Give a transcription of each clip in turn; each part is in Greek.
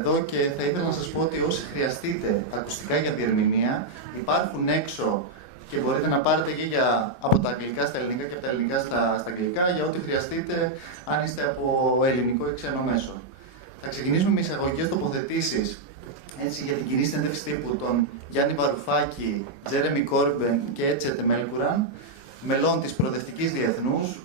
Εδώ και θα ήθελα να σας πω ότι όσοι χρειαστείτε ακουστικά για διερμηνία υπάρχουν έξω και μπορείτε να πάρετε και από τα αγγλικά στα ελληνικά και από τα ελληνικά στα αγγλικά για ό,τι χρειαστείτε αν είστε από ελληνικό ή ξένο μέσο. Θα ξεκινήσουμε με εισαγωγικές τοποθετήσεις για την Κοινή Συνέντευξη Τύπου των Γιάννη Βαρουφάκη, Corbyn Ece Temelkuran, μελών της Προοδευτικής Διεθνούς,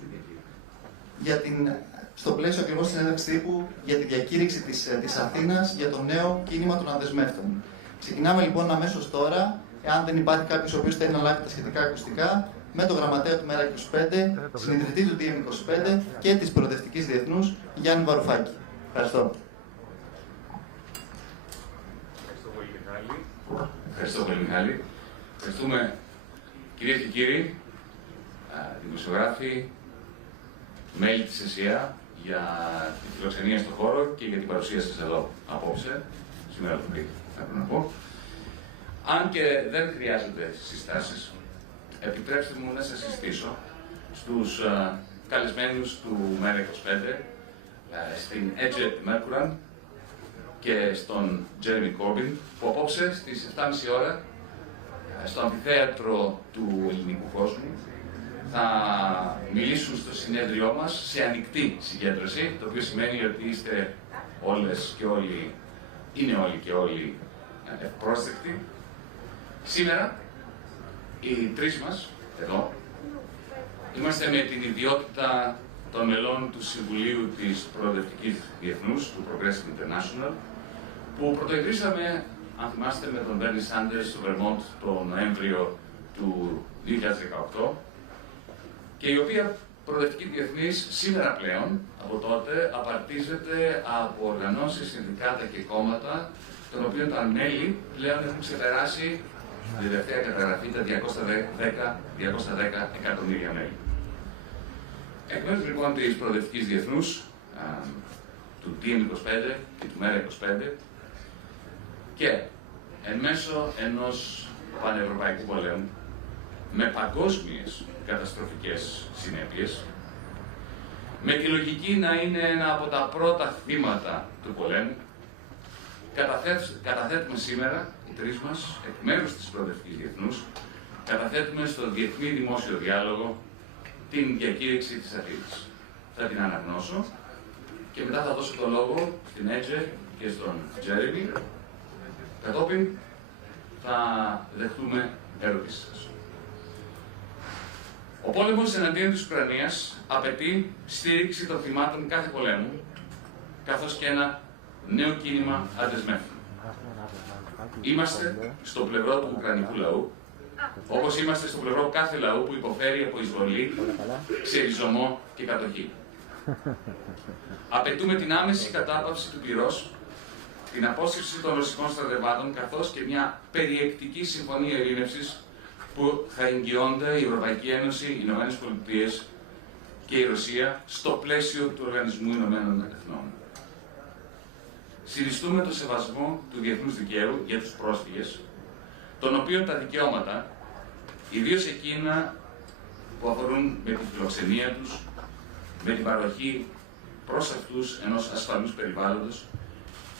στο πλαίσιο ακριβώς της συνέντευξης τύπου για τη διακήρυξη της Αθήνας για το νέο κίνημα των αδεσμεύτων. Ξεκινάμε λοιπόν αμέσως τώρα, εάν δεν υπάρχει κάποιος ο οποίος θέλει να λάβει τα σχετικά ακουστικά, με τον γραμματέα του Μέρα 25, συνειδητή του DM25 και της Προοδευτικής Διεθνούς, Γιάννη Βαρουφάκη. Ευχαριστώ. Ευχαριστώ πολύ, Μιχάλη. Ευχαριστούμε, κυρίες και κύριοι, δημοσιογράφοι, μέλη της ΕΣΗΕΑ για τη φιλοξενία στον χώρο και για την παρουσία σας εδώ απόψε, σήμερα το πρωί, θα πρέπει να πω. Αν και δεν χρειάζονται συστάσεις, επιτρέψτε μου να σας συστήσω στους καλεσμένους του Μέρα 25, στην Ece Temelkuran και στον Corbyn, που απόψε στις 7.30 ώρα στο αμφιθέατρο του ελληνικού κόσμου θα μιλήσουν στο συνέδριό μας σε ανοιχτή συγκέντρωση, το οποίο σημαίνει ότι είστε όλες και όλοι, είναι όλοι και όλοι ευπρόσδεκτοι. Σήμερα, οι τρεις μας, εδώ, είμαστε με την ιδιότητα των μελών του Συμβουλίου της Προοδευτικής Διεθνούς, του Progressive International, που πρωτοειδρύσαμε, αν θυμάστε, με τον Bernie Sanders στο Vermont το Νοέμβριο του 2018, και η οποία Προοδευτική Διεθνής σήμερα πλέον, από τότε, απαρτίζεται από οργανώσεις, συνδικάτα και κόμματα, των οποίων τα μέλη πλέον έχουν ξεπεράσει τη τελευταία καταγραφή τα 210 εκατομμύρια μέλη. Εκ μέρους λοιπόν της Προοδευτικής Διεθνούς, του DM25 και του Μέρα 25, και εν μέσω ενός πανευρωπαϊκού πολέμου με παγκόσμιες καταστροφικές συνέπειες, με τη λογική να είναι ένα από τα πρώτα θύματα του πολέμου, καταθέτουμε σήμερα, οι τρεις μας, εκ μέρους της Προοδευτικής Διεθνούς, καταθέτουμε στο διεθνή δημόσιο διάλογο την διακήρυξη της Αθήνας. Θα την αναγνώσω και μετά θα δώσω το λόγο στην Ece και στον Jeremy. Κατόπιν θα δεχτούμε ερωτήσεις σας. Ο πόλεμος εναντίον της Ουκρανίας απαιτεί στήριξη των θυμάτων κάθε πολέμου, καθώς και ένα νέο κίνημα αδεσμεύτων. Είμαστε στο πλευρό του Ουκρανικού λαού, όπως είμαστε στο πλευρό κάθε λαού που υποφέρει από εισβολή, ξεριζωμό και κατοχή. Απαιτούμε την άμεση κατάπαυση του πυρός, την απόσυρση των ρωσικών στρατευμάτων, καθώς και μια περιεκτική συμφωνία ειρήνευσης που θα εγγυώνται η Ευρωπαϊκή Ένωση, οι Ηνωμένες Πολιτείες και η Ρωσία στο πλαίσιο του Οργανισμού Ηνωμένων Εθνών. Συνιστούμε το σεβασμό του διεθνούς δικαίου για τους πρόσφυγες, των οποίων τα δικαιώματα, ιδίως εκείνα που αφορούν με τη φιλοξενία τους, με την παροχή προς αυτούς ενός ασφαλούς περιβάλλοντος,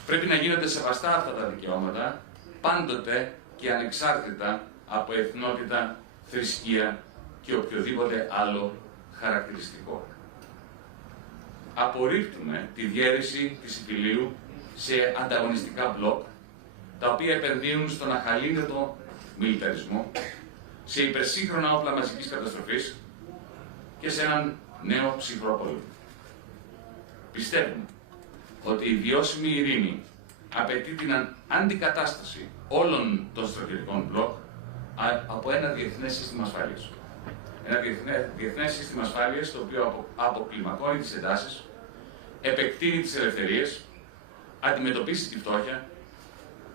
πρέπει να γίνονται σεβαστά αυτά τα δικαιώματα, πάντοτε και ανεξάρτητα από εθνότητα, θρησκεία και οποιοδήποτε άλλο χαρακτηριστικό. Απορρίπτουμε τη διαίρεση της υφηλίου σε ανταγωνιστικά μπλοκ, τα οποία επενδύουν στον αχαλήνετο μιλιταρισμό, σε υπερσύγχρονα όπλα μαζικής καταστροφής και σε έναν νέο ψυχρό πόλεμο. Πιστεύουμε ότι η βιώσιμη ειρήνη απαιτεί την αντικατάσταση όλων των στρατιωτικών μπλοκ από ένα διεθνές σύστημα ασφάλειας. Ένα διεθνές σύστημα ασφάλειας το οποίο αποκλιμακώνει τις εντάσεις, επεκτείνει τις ελευθερίες, αντιμετωπίσει τη φτώχεια,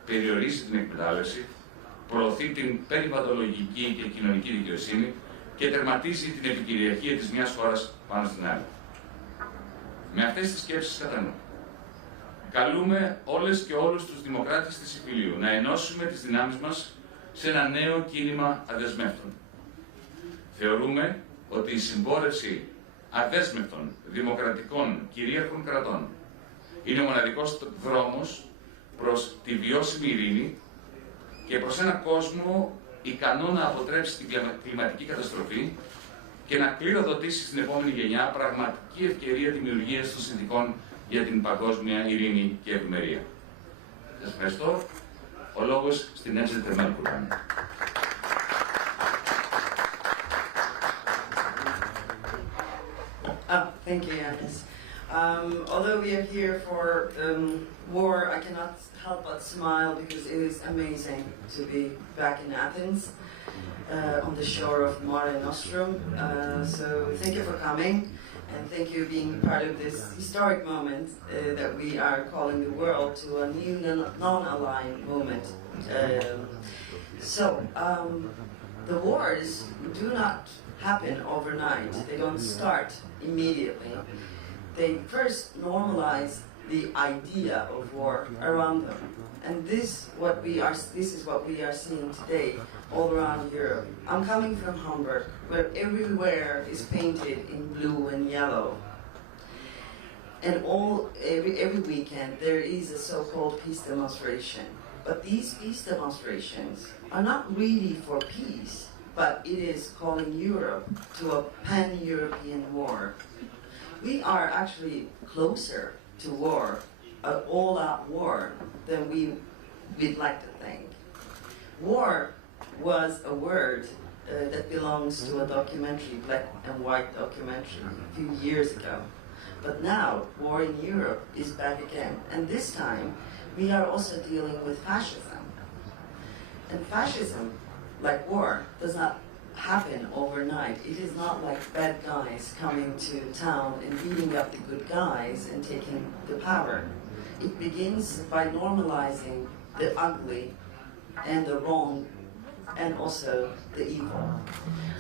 περιορίζει την εκμετάλλευση, προωθεί την περιβαλλοντολογική και κοινωνική δικαιοσύνη και τερματίζει την επικυριαρχία της μιας χώρας πάνω στην άλλη. Με αυτές τις σκέψεις κατά νου, καλούμε όλες και όλους τους δημοκράτες της Ιφιλίου να ενώσουμε τις δυνάμεις μας σε ένα νέο κίνημα αδεσμεύτων. Θεωρούμε ότι η συμπόρευση αδέσμευτων, δημοκρατικών, κυρίαρχων κρατών είναι ο μοναδικός δρόμος τη βιώσιμη ειρήνη και προς έναν κόσμο ικανό να αποτρέψει την κλιματική καταστροφή και να κληροδοτήσει στην επόμενη γενιά πραγματική ευκαιρία δημιουργίας των συνθηκών για την παγκόσμια ειρήνη και ευημερία. Σας ευχαριστώ. Ο λόγος στην Ece Temelkuran. Thank you, Giannis. Although we are here for war, I cannot help but smile because it is amazing to be back in Athens on the shore of Mare Nostrum. So thank you for coming, and thank you being part of this historic moment that we are calling the world to a new non-aligned moment. The wars do not happen overnight. They don't start immediately. They first normalize the idea of war around them. And this is what we are seeing today all around Europe. I'm coming from Hamburg, where everywhere is painted in blue and yellow. And every weekend there is a so-called peace demonstration. But these peace demonstrations are not really for peace, but it is calling Europe to a pan-European war. We are actually closer to war, an all-out war, than we'd like to think. War was a word that belongs to a documentary, black and white documentary, a few years ago. But now, war in Europe is back again. And this time, we are also dealing with fascism. And fascism, like war, does not happen overnight. It is not like bad guys coming to town and beating up the good guys and taking the power. It begins by normalizing the ugly and the wrong and also the evil.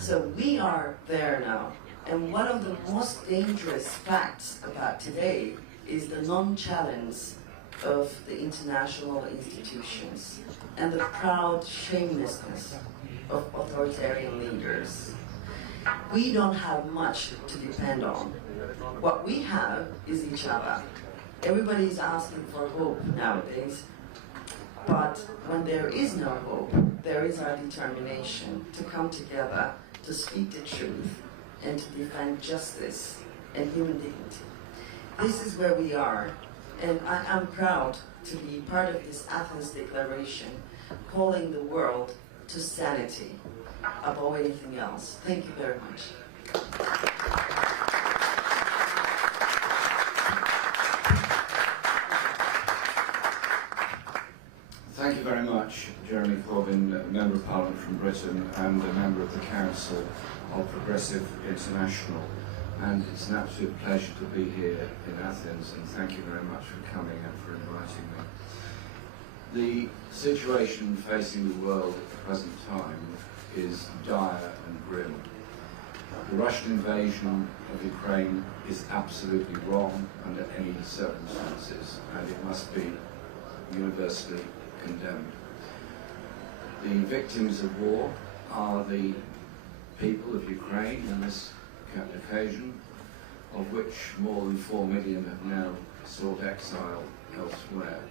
So we are there now. And one of the most dangerous facts about today is the non-challenge of the international institutions and the proud shamelessness of authoritarian leaders. We don't have much to depend on. What we have is each other. Everybody's asking for hope nowadays, but when there is no hope, there is our determination to come together, to speak the truth, and to defend justice and human dignity. This is where we are, and I am proud to be part of this Athens Declaration, calling the world to sanity above anything else. Thank you very much. Thank you very much, Jeremy Corbyn, Member of Parliament from Britain and a member of the Council of Progressive International. And it's an absolute pleasure to be here in Athens, and thank you very much for coming and for inviting me. The situation facing the world at the present time is dire and grim. The Russian invasion of Ukraine is absolutely wrong under any circumstances, and it must be universally condemned. The victims of war are the people of Ukraine in this occasion, of which more than 4 million have now sought exile elsewhere.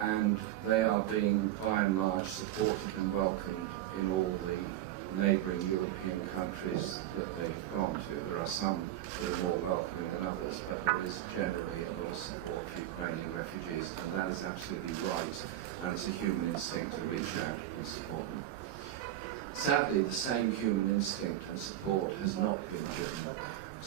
And they are being, by and large, supported and welcomed in all the neighbouring European countries that they've gone to. There are some that are more welcoming than others, but there is generally a lot of support for Ukrainian refugees, and that is absolutely right, and it's a human instinct to reach out and support them. Sadly, the same human instinct and support has not been given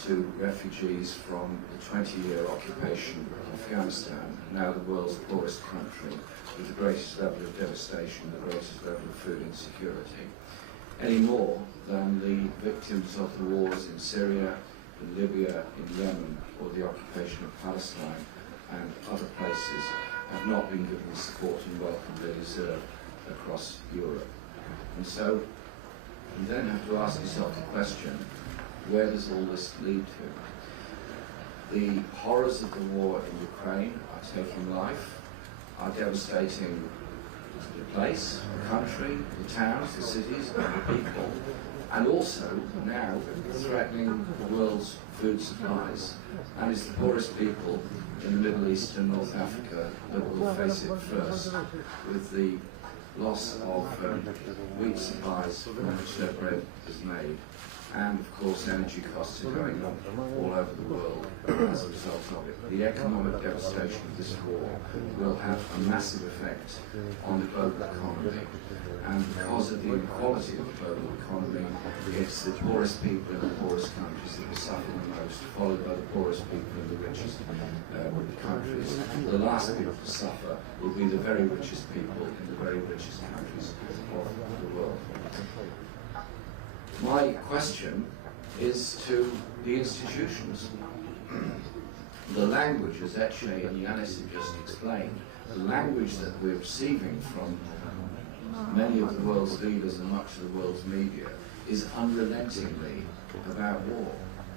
to refugees from the 20-year occupation of Afghanistan, now the world's poorest country, with the greatest level of devastation, the greatest level of food insecurity, any more than the victims of the wars in Syria, in Libya, in Yemen, or the occupation of Palestine and other places have not been given the support and welcome they deserve across Europe. And so you then have to ask yourself the question, where does all this lead to? The horrors of the war in Ukraine are taking life, are devastating the place, the country, the towns, the cities, and the people, and also now threatening the world's food supplies. And it's the poorest people in the Middle East and North Africa that will face it first, with the loss of wheat supplies from which their bread is made. And of course energy costs are going up all over the world as a result of it. The economic devastation of this war will have a massive effect on the global economy. And because of the inequality of the global economy, it's the poorest people in the poorest countries that will suffer the most, followed by the poorest people in the richest countries. The last people to suffer will be the very richest people in the very richest countries of the world. My question is to the institutions. The language, as Ece and Yanis have just explained, the language that we're receiving from many of the world's leaders and much of the world's media is unrelentingly about war,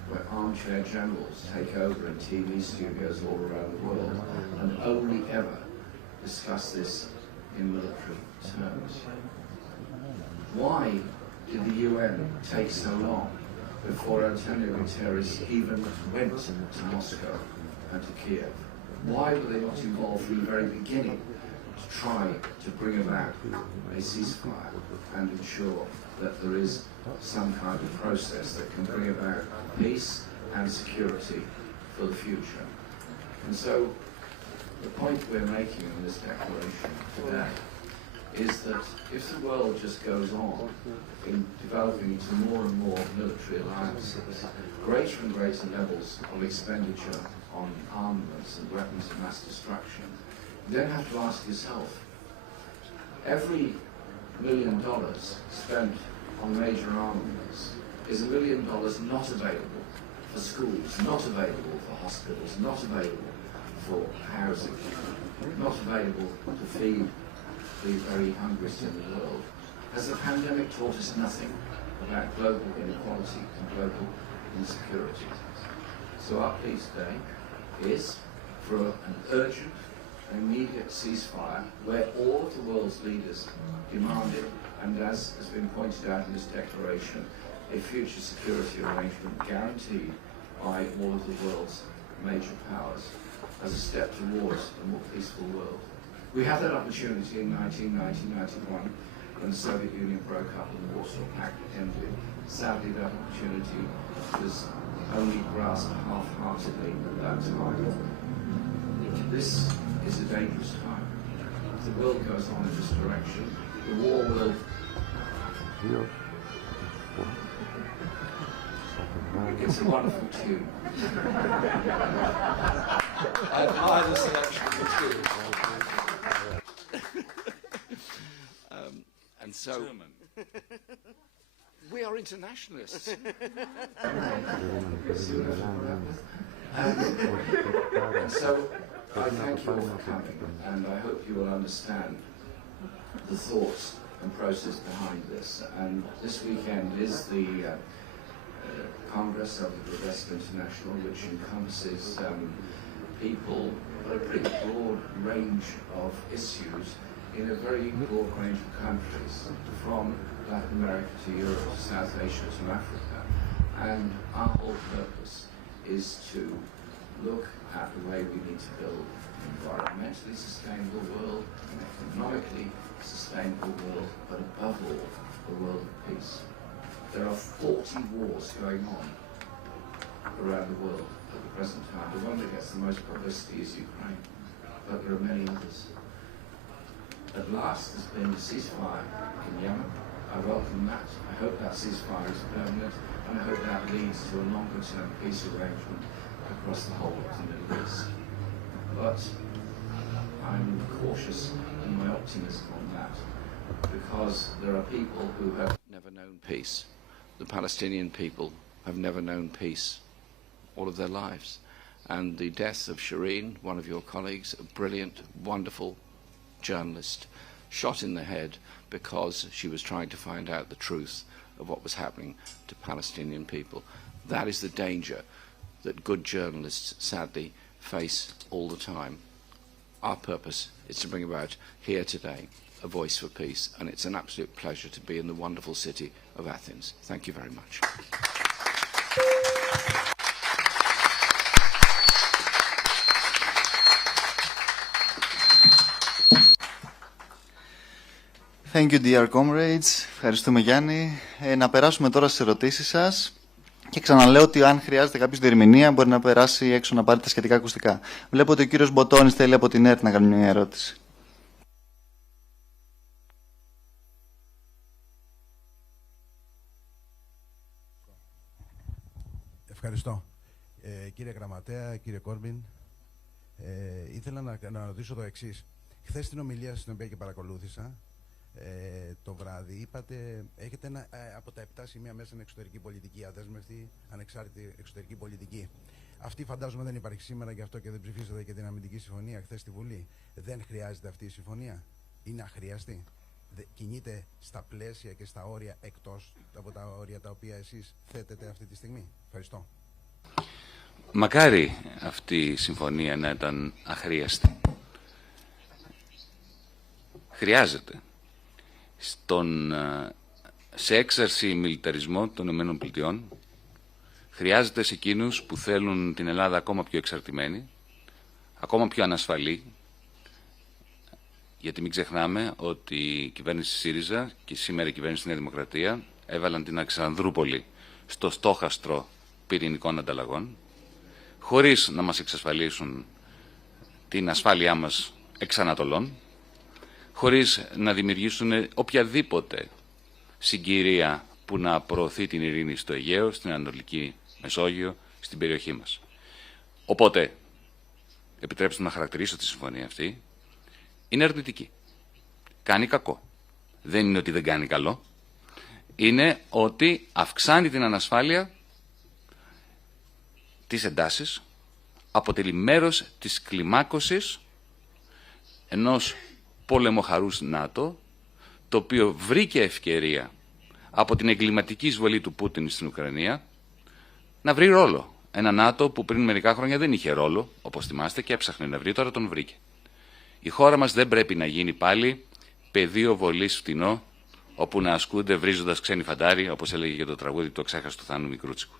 where armchair generals take over in TV studios all around the world and only ever discuss this in military terms. Why did the UN take so long before Antonio Guterres even went to Moscow and to Kiev? Why were they not involved from the very beginning to try to bring about a ceasefire and ensure that there is some kind of process that can bring about peace and security for the future? And so the point we're making in this declaration today is that if the world just goes on in developing into more and more military alliances, greater and greater levels of expenditure on armaments and weapons of mass destruction, you then have to ask yourself, every $1 million spent on major armaments is $1 million not available for schools, not available for hospitals, not available for housing, not available to feed the very hungriest in the world. Has the pandemic taught us nothing about global inequality and global insecurity? So our plea today is for an urgent and immediate ceasefire where all of the world's leaders demand it, and as has been pointed out in this declaration, a future security arrangement guaranteed by all of the world's major powers as a step towards a more peaceful world. We had that opportunity in 1990-91 when the Soviet Union broke up and the Warsaw Pact ended. Sadly, that opportunity was only grasped half-heartedly at that time. This is a dangerous time. If the world goes on in this direction, the war will... It's a wonderful tune. I admire the selection of the tune. And so, we are internationalists. And so, I thank you all for coming, and I hope you will understand the thoughts and process behind this. And this weekend is the Congress of the Progressive International, which encompasses people, a pretty broad range of issues in a very broad range of countries, from Latin America to Europe, to South Asia to Africa. And our whole purpose is to look at the way we need to build an environmentally sustainable world, an economically sustainable world, but above all, a world of peace. There are 40 wars going on around the world at the present time. The one that gets the most publicity is Ukraine, but there are many others. At last, there's been a ceasefire in Yemen. I welcome that. I hope that ceasefire is permanent, and I hope that leads to a longer-term peace arrangement across the whole of the Middle East. But I'm cautious in my optimism on that, because there are people who have never known peace. The Palestinian people have never known peace all of their lives. And the death of Shireen, one of your colleagues, a brilliant, wonderful journalist, shot in the head because she was trying to find out the truth of what was happening to Palestinian people. That is the danger that good journalists sadly face all the time. Our purpose is to bring about here today a voice for peace, and it's an absolute pleasure to be in the wonderful city of Athens. Thank you very much. Thank you, dear comrades. Ευχαριστούμε, Γιάννη. Να περάσουμε τώρα στις ερωτήσεις σας. Και ξαναλέω ότι αν χρειάζεται κάποιος διερμηνία, μπορεί να περάσει έξω να πάρει τα σχετικά ακουστικά. Βλέπω ότι ο κύριος Μποτώνης θέλει από την ΕΡΤ να κάνει μια ερώτηση. Ευχαριστώ. Κύριε Γραμματέα, κύριε Κόρμπιν, ήθελα να ρωτήσω το εξής. Χθες στην ομιλία στην οποία και παρακολούθησα, το βράδυ, είπατε, έχετε από τα 7 σημεία μέσα στην εξωτερική πολιτική, αδέσμευτη, ανεξάρτητη εξωτερική πολιτική. Αυτή φαντάζομαι δεν υπάρχει σήμερα, γι' αυτό και δεν ψηφίσατε και την αμυντική συμφωνία χθες στη Βουλή. Δεν χρειάζεται αυτή η συμφωνία? Είναι αχρίαστη? Κινείται στα πλαίσια και στα όρια εκτός από τα όρια τα οποία εσείς θέτετε αυτή τη στιγμή? Ευχαριστώ. Μακάρι αυτή η συμφωνία να ήταν αχρίαστη. Χρειάζεται σε έξαρση μιλιταρισμό των ΗΠΑ, χρειάζεται σε εκείνους που θέλουν την Ελλάδα ακόμα πιο εξαρτημένη, ακόμα πιο ανασφαλή, γιατί μην ξεχνάμε ότι η κυβέρνηση ΣΥΡΙΖΑ και σήμερα η κυβέρνηση Νέα Δημοκρατία έβαλαν την Αλεξανδρούπολη στο στόχαστρο πυρηνικών ανταλλαγών, χωρίς να μας εξασφαλίσουν την ασφάλειά μας εξ Ανατολών, χωρίς να δημιουργήσουν οποιαδήποτε συγκυρία που να προωθεί την ειρήνη στο Αιγαίο, στην Ανατολική Μεσόγειο, στην περιοχή μας. Οπότε, επιτρέψτε να χαρακτηρίσω τη συμφωνία αυτή, είναι αρνητική. Κάνει κακό. Δεν είναι ότι δεν κάνει καλό. Είναι ότι αυξάνει την ανασφάλεια, τις εντάσεις, αποτελεί μέρος της κλιμάκωσης ενός πολεμοχαρούς ΝΑΤΟ, το οποίο βρήκε ευκαιρία από την εγκληματική εισβολή του Πούτιν στην Ουκρανία να βρει ρόλο. Ένα ΝΑΤΟ που πριν μερικά χρόνια δεν είχε ρόλο, όπως θυμάστε, και έψαχνε να βρει, τώρα τον βρήκε. Η χώρα μας δεν πρέπει να γίνει πάλι πεδίο βολής φτηνό, όπου να ασκούνται βρίζοντας ξένοι φαντάροι, όπως έλεγε για το τραγούδι του αξέχαστου Θάνου Μικρούτσικου.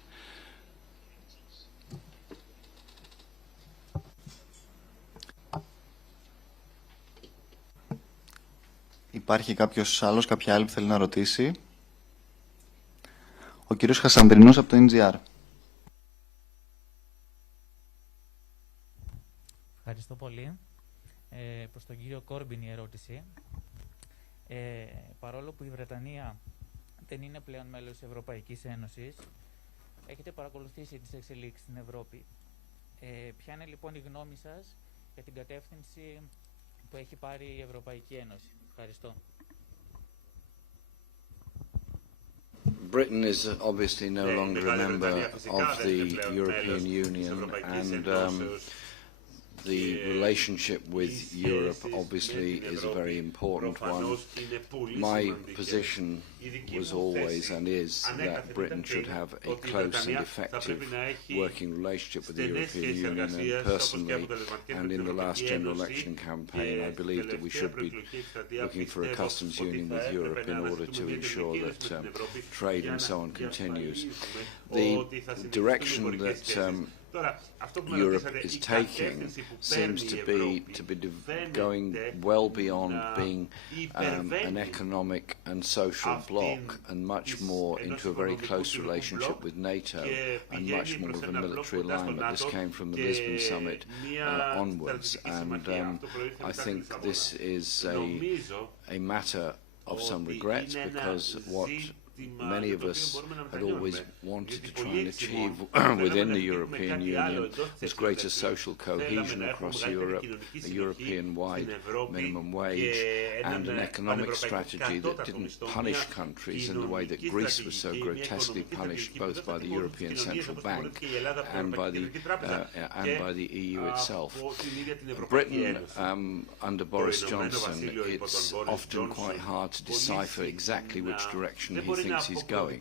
Υπάρχει κάποιος άλλος, κάποια άλλη που θέλει να ρωτήσει? Ο κύριος Χασανδρινός από το NGR. Ευχαριστώ πολύ. Προς τον κύριο Κόρμπιν η ερώτηση. Παρόλο που η Βρετανία δεν είναι πλέον μέλος της Ευρωπαϊκής Ένωσης, έχετε παρακολουθήσει τις εξελίξεις στην Ευρώπη. Ποια είναι λοιπόν η γνώμη σας για την κατεύθυνση που έχει πάρει η Ευρωπαϊκή Ένωση? Ευχαριστώ. Britain is obviously no longer a member of the European Union, and the relationship with Europe obviously is a very important one. My position was always and is that Britain should have a close and effective working relationship with the European Union, and personally and in the last general election campaign I believe that we should be looking for a customs union with Europe in order to ensure that trade and so on continues. The direction that Europe is taking seems to be going well beyond being an economic and social bloc, and much more into a very close relationship with NATO, and much more of a military alignment. This came from the Lisbon summit onwards, and I think this is a matter of some regret, because what many of us had always wanted to try and achieve within the European Union was greater social cohesion across Europe, a European-wide minimum wage, and an economic strategy that didn't punish countries in the way that Greece was so grotesquely punished both by the European Central Bank and by the EU itself. Britain, under Boris Johnson, it's often quite hard to decipher exactly which direction he thinks he's going,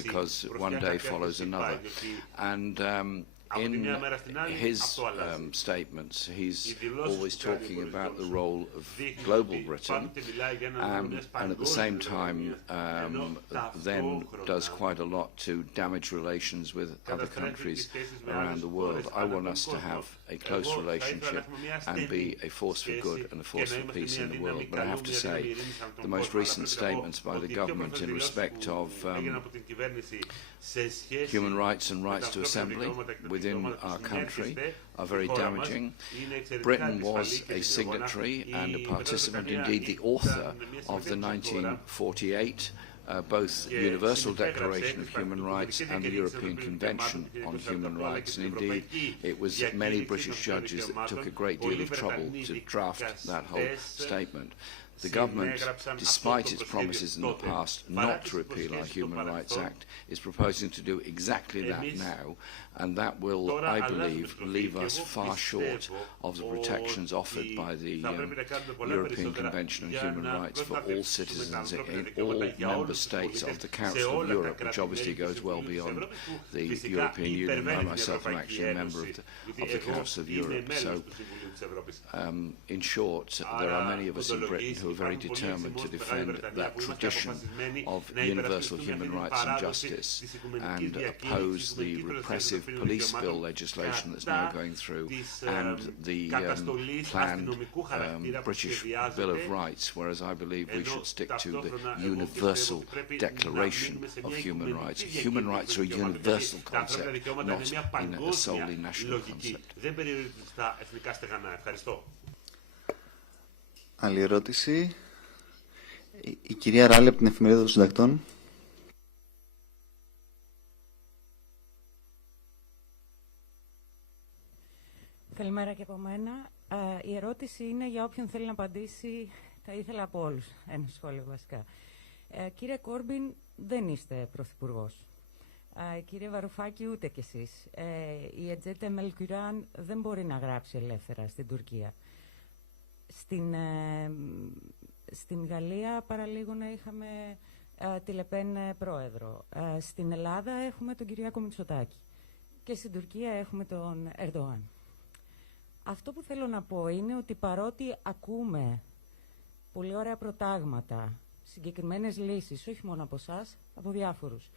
because one day follows another, and in his statements, he's always talking about the role of global Britain, and at the same time then does quite a lot to damage relations with other countries around the world. I want us to have a close relationship and be a force for good and a force for peace in the world. But I have to say, the most recent statements by the government in respect of human rights and rights to assembly within our country are very damaging. Britain was a signatory and a participant, indeed the author of the 1948 both Universal Declaration of Human Rights and the European Convention on Human Rights, and indeed it was many British judges that took a great deal of trouble to draft that whole statement. The government, despite its promises in the past not to repeal our Human Rights Act, is proposing to do exactly that now, and that will, I believe, leave us far short of the protections offered by the European Convention on Human Rights for all citizens in all member states of the Council of Europe, which obviously goes well beyond the European Union. I myself am actually a member of the Council of Europe. So, in short, there are many of us in Britain who are very determined to defend that tradition of universal human rights and justice and oppose the repressive police bill legislation that's now going through and the planned British Bill of Rights, whereas I believe we should stick to the Universal Declaration of Human Rights. Human rights are a universal concept, not a solely national concept. Άλλη ερώτηση. Η κυρία Ράλη από την Εφημερίδα των Συντακτών. Καλημέρα και από μένα. Η ερώτηση είναι για όποιον θέλει να απαντήσει. Θα ήθελα από όλους ένα σχόλιο βασικά. Κύριε Κόρμπιν, δεν είστε πρωθυπουργός. Κύριε Βαρουφάκη, ούτε κι εσείς. Η Ece Temelkuran δεν μπορεί να γράψει ελεύθερα στην Τουρκία. Στην Γαλλία παραλίγο να είχαμε τη Λεπέν πρόεδρο. Στην Ελλάδα έχουμε τον Κυριάκο Μητσοτάκη. Και στην Τουρκία έχουμε τον Ερντογάν. Αυτό που θέλω να πω είναι ότι παρότι ακούμε πολύ ωραία προτάγματα, συγκεκριμένες λύσεις, όχι μόνο από εσάς, από διάφορους,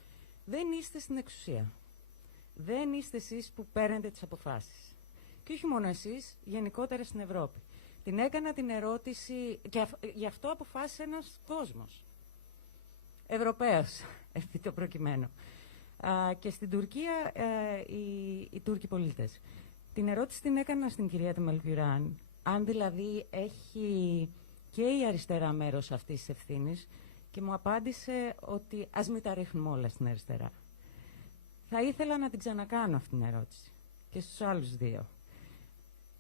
δεν είστε στην εξουσία. Δεν είστε εσείς που παίρνετε τις αποφάσεις. Και όχι μόνο εσείς, γενικότερα στην Ευρώπη. Την έκανα την ερώτηση και γι' αυτό αποφάσισε ένας κόσμος. Ευρωπαίος, επί το προκειμένο. Και στην Τουρκία οι Τούρκοι πολίτες. Την ερώτηση την έκανα στην κυρία Temelkuran, αν δηλαδή έχει και η αριστερά μέρος αυτής της ευθύνης, και μου απάντησε ότι ας μην τα ρίχνουμε όλα στην αριστερά. Θα ήθελα να την ξανακάνω αυτήν την ερώτηση και στους άλλους δύο.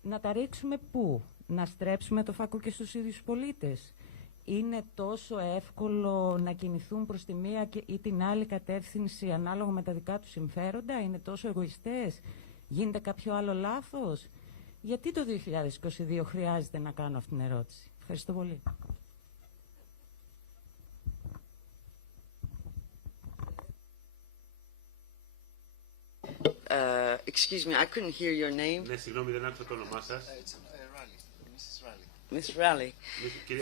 Να τα ρίξουμε πού? Να στρέψουμε το φάκο και στους ίδιους πολίτες? Είναι τόσο εύκολο να κινηθούν προς τη μία ή την άλλη κατεύθυνση ανάλογα με τα δικά τους συμφέροντα? Είναι τόσο εγωιστές? Γίνεται κάποιο άλλο λάθος? Γιατί το 2022 χρειάζεται να κάνω αυτήν την ερώτηση? Ευχαριστώ πολύ. Excuse me, I couldn't hear your name. Ναι, συγγνώμη, δεν άκουσα το όνομά σας. Miss Raleigh,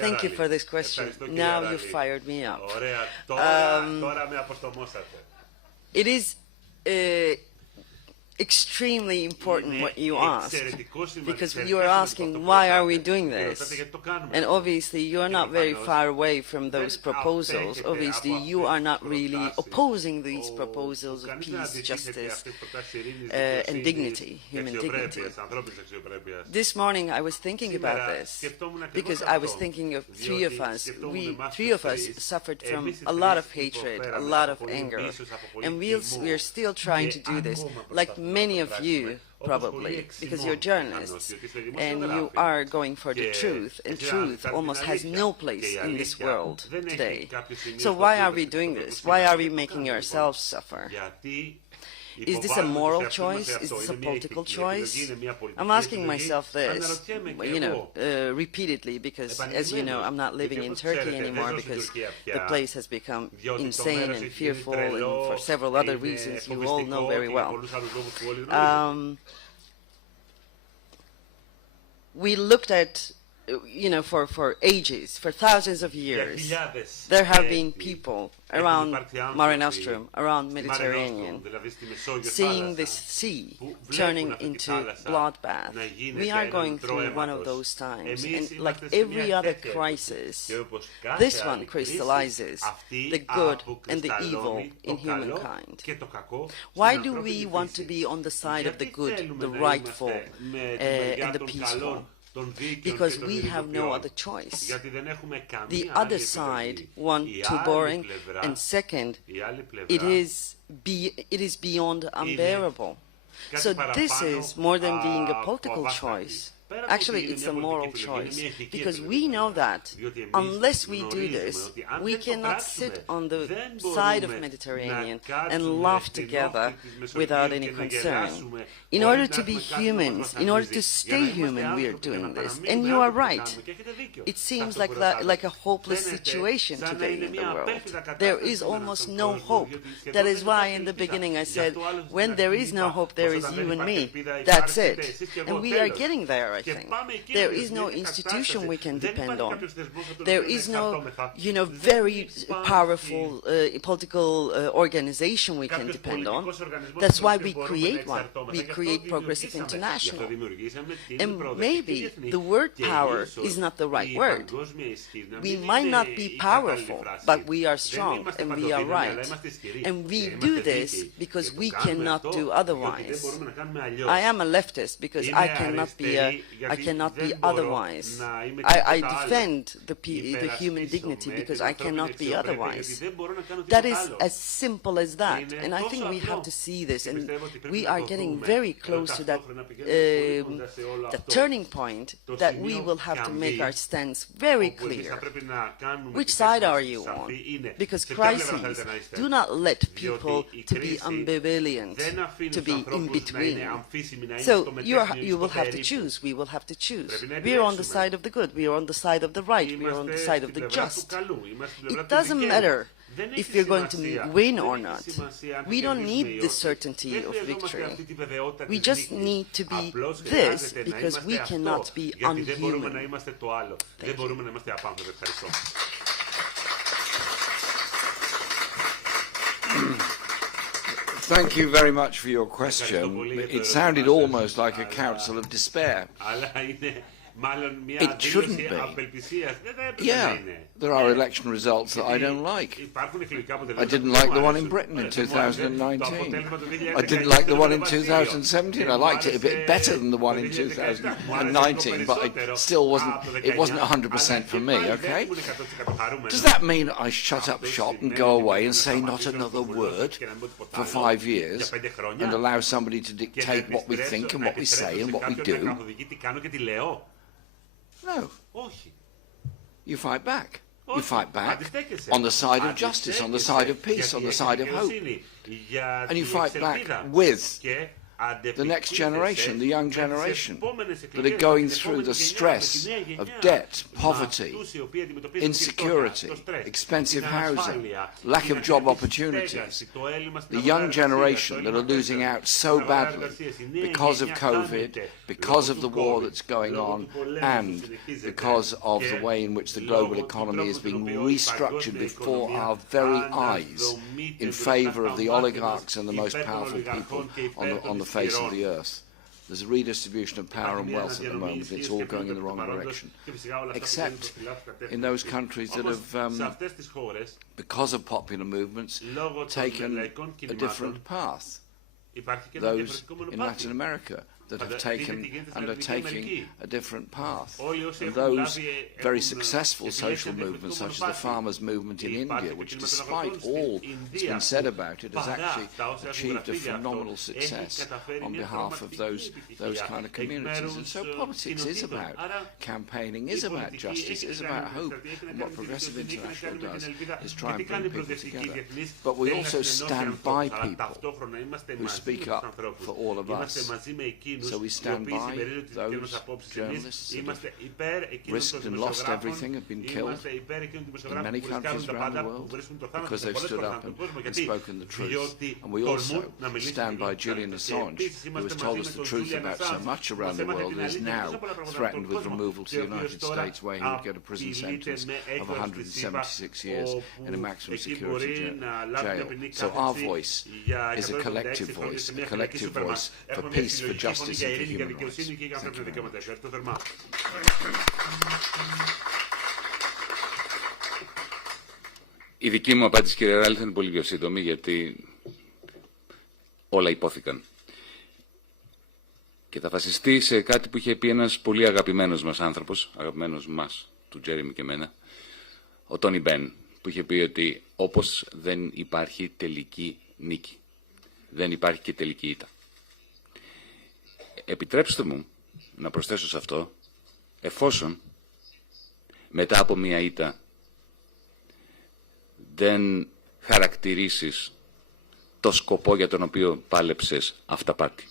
thank you for this question. Now you fired me up. Ωραία, τώρα με αποστομώσατε. It is extremely important what you ask, because you are asking why are we doing this, and obviously you are not very far away from those proposals. Obviously you are not really opposing these proposals of peace, justice and dignity, human dignity. This morning I was thinking about this because I was thinking of three of us suffered from a lot of hatred, a lot of anger, and we are still trying to do this, like many of you probably, because you're journalists and you are going for the truth, and truth almost has no place in this world today. So why are we doing this? Why are we making ourselves suffer? Is this a moral choice? Is this a political choice? I'm asking myself this, repeatedly, because, as you know, I'm not living in Turkey anymore because the place has become insane and fearful, and for several other reasons you all know very well. We looked at, for ages, for thousands of years, there have been people around Mare Nostrum, around Mediterranean, seeing this sea turning into bloodbath. We are going through one of those times, and like every other crisis, this one crystallizes the good and the evil in humankind. Why do we want to be on the side of the good, the rightful, and the peaceful? Because we have no other choice. The other side, one, too boring, and second, it is beyond unbearable. So this is more than being a political choice. Actually, it's a moral choice, because we know that unless we do this, we cannot sit on the side of Mediterranean and laugh together without any concern. In order to be humans, in order to stay human, we are doing this. And you are right. It seems like a hopeless situation today in the world. There is almost no hope. That is why in the beginning I said, when there is no hope, there is you and me. That's it. And we are getting there, I think. There is no institution we can depend on. There is no, very powerful political organization we can depend on. That's why we create one. We create Progressive International. And maybe the word power is not the right word. We might not be powerful, but we are strong and we are right. And we do this because we cannot do otherwise. I am a leftist because I cannot be otherwise. I defend the human dignity because I cannot be otherwise. That is as simple as that. And I think we have to see this, and we are getting very close to that turning point that we will have to make our stance very clear. Which side are you on? Because crises do not let people to be ambivalent, to be in between. So you will have to choose. We will have to choose. We are on the side of the good. We are on the side of the right. We are on the side of the just. It doesn't matter if you're going to win or not. We don't need the certainty of victory. We just need to be this because we cannot be unhuman. Thank you. Thank you very much for your question. It sounded almost like a counsel of despair. It shouldn't be. Yeah, there are election results that I don't like. I didn't like the one in Britain in 2019. I didn't like the one in 2017. I liked it a bit better than the one in 2019, but it still wasn't 100% for me, okay? Does that mean I shut up shop and go away and say not another word for 5 years and allow somebody to dictate what we think and what we say and what we do? No. You fight back. You fight back on the side of justice, on the side of peace, on the side of hope. And you fight back with the next generation, the young generation, that are going through the stress of debt, poverty, insecurity, expensive housing, lack of job opportunities. The young generation that are losing out so badly because of COVID, because of the war that's going on, and because of the way in which the global economy is being restructured before our very eyes in favour of the oligarchs and the most powerful people on the face of the earth. There's a redistribution of power and wealth at the moment. It's all going in the wrong direction. Except in those countries that have, because of popular movements, taken a different path. Those in Latin America. that have taken and are taking a different path. And those very successful social movements, such as the farmers' movement in India, which despite all that's been said about it, has actually achieved a phenomenal success on behalf of those kind of communities. And so politics is about campaigning, is about justice, is about hope. And what Progressive International does is try and bring people together. But we also stand by people who speak up for all of us. So we stand by those journalists that have risked and lost everything, have been killed in many countries around the world because they've stood up and spoken the truth. And we also stand by Julian Assange, who has told us the truth about so much around the world and is now threatened with removal to the United States, where he would get a prison sentence of 176 years in a maximum security jail. So our voice is a collective voice for peace, for justice and for human rights. Thank you very much. Η δική μου απάντηση, κύριε Ράλη, θα είναι πολύ πιο σύντομη, γιατί όλα υπόθηκαν. Και θα βασιστεί σε κάτι που είχε πει ένας πολύ αγαπημένος μας άνθρωπος, αγαπημένος μας, του Τζέρεμι και εμένα, ο Τόνι Μπεν, που είχε πει ότι όπως δεν υπάρχει τελική νίκη, δεν υπάρχει και τελική ήττα. Επιτρέψτε μου να προσθέσω σε αυτό, εφόσον μετά από μία ήττα δεν χαρακτηρίσεις το σκοπό για τον οποίο πάλεψες αυταπάτη.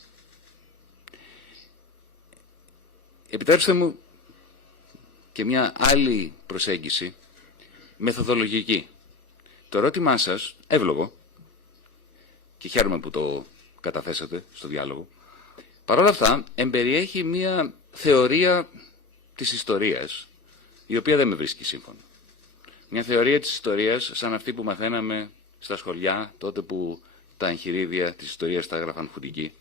Επιτρέψτε μου και μια άλλη προσέγγιση μεθοδολογική. Το ερώτημά σας, εύλογο, και χαίρομαι που το καταθέσατε στο διάλογο, παρόλα αυτά εμπεριέχει μια θεωρία της ιστορίας, η οποία δεν με βρίσκει σύμφωνο. Μια θεωρία της ιστορίας σαν αυτή που μαθαίναμε στα σχολιά, τότε που τα εγχειρίδια της ιστορίας τα έγραφαν χουντικοί.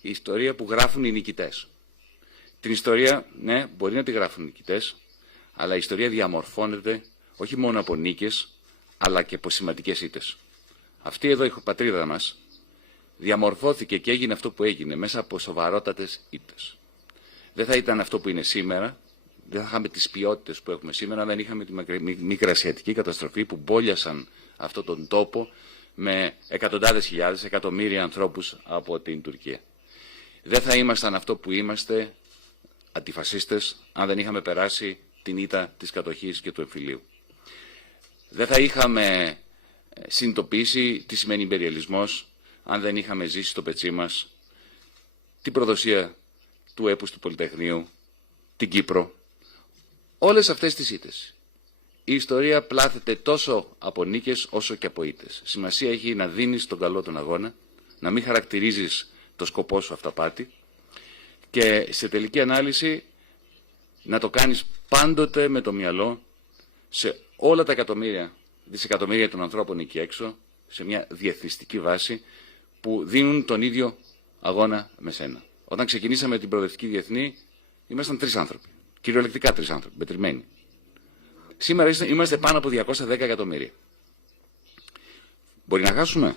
Η ιστορία που γράφουν οι νικητές. Την ιστορία, ναι, μπορεί να τη γράφουν οι νικητές, αλλά η ιστορία διαμορφώνεται όχι μόνο από νίκες, αλλά και από σημαντικές ήττες. Αυτή εδώ η πατρίδα μας διαμορφώθηκε και έγινε αυτό που έγινε μέσα από σοβαρότατες ήττες. Δεν θα ήταν αυτό που είναι σήμερα, δεν θα είχαμε τις ποιότητες που έχουμε σήμερα, δεν είχαμε τη μικρασιατική καταστροφή που μπόλιασαν αυτόν τον τόπο με εκατοντάδες χιλιάδες, εκατομμύρια ανθρώπους από την Τουρκία. Δεν θα ήμασταν αυτό που είμαστε, αντιφασίστες, αν δεν είχαμε περάσει την ήττα της κατοχής και του εμφυλίου. Δεν θα είχαμε συνειδητοποιήσει τι σημαίνει ιμπεριαλισμός, αν δεν είχαμε ζήσει στο πετσί μας την προδοσία του έπους του Πολυτεχνείου, την Κύπρο, όλες αυτές τις ήττες. Η ιστορία πλάθεται τόσο από νίκες όσο και από ήττες. Σημασία έχει να δίνεις τον καλό τον αγώνα, να μην χαρακτηρίζεις το σκοπό σου αυταπάτη και σε τελική ανάλυση να το κάνεις πάντοτε με το μυαλό σε όλα τα δισεκατομμύρια των ανθρώπων εκεί έξω, σε μια διεθνιστική βάση που δίνουν τον ίδιο αγώνα με σένα. Όταν ξεκινήσαμε την προοδευτική διεθνή, ήμασταν 3 άνθρωποι. Κυριολεκτικά 3 άνθρωποι, μετρημένοι. Σήμερα είμαστε πάνω από 210 εκατομμύρια. Μπορεί να χάσουμε.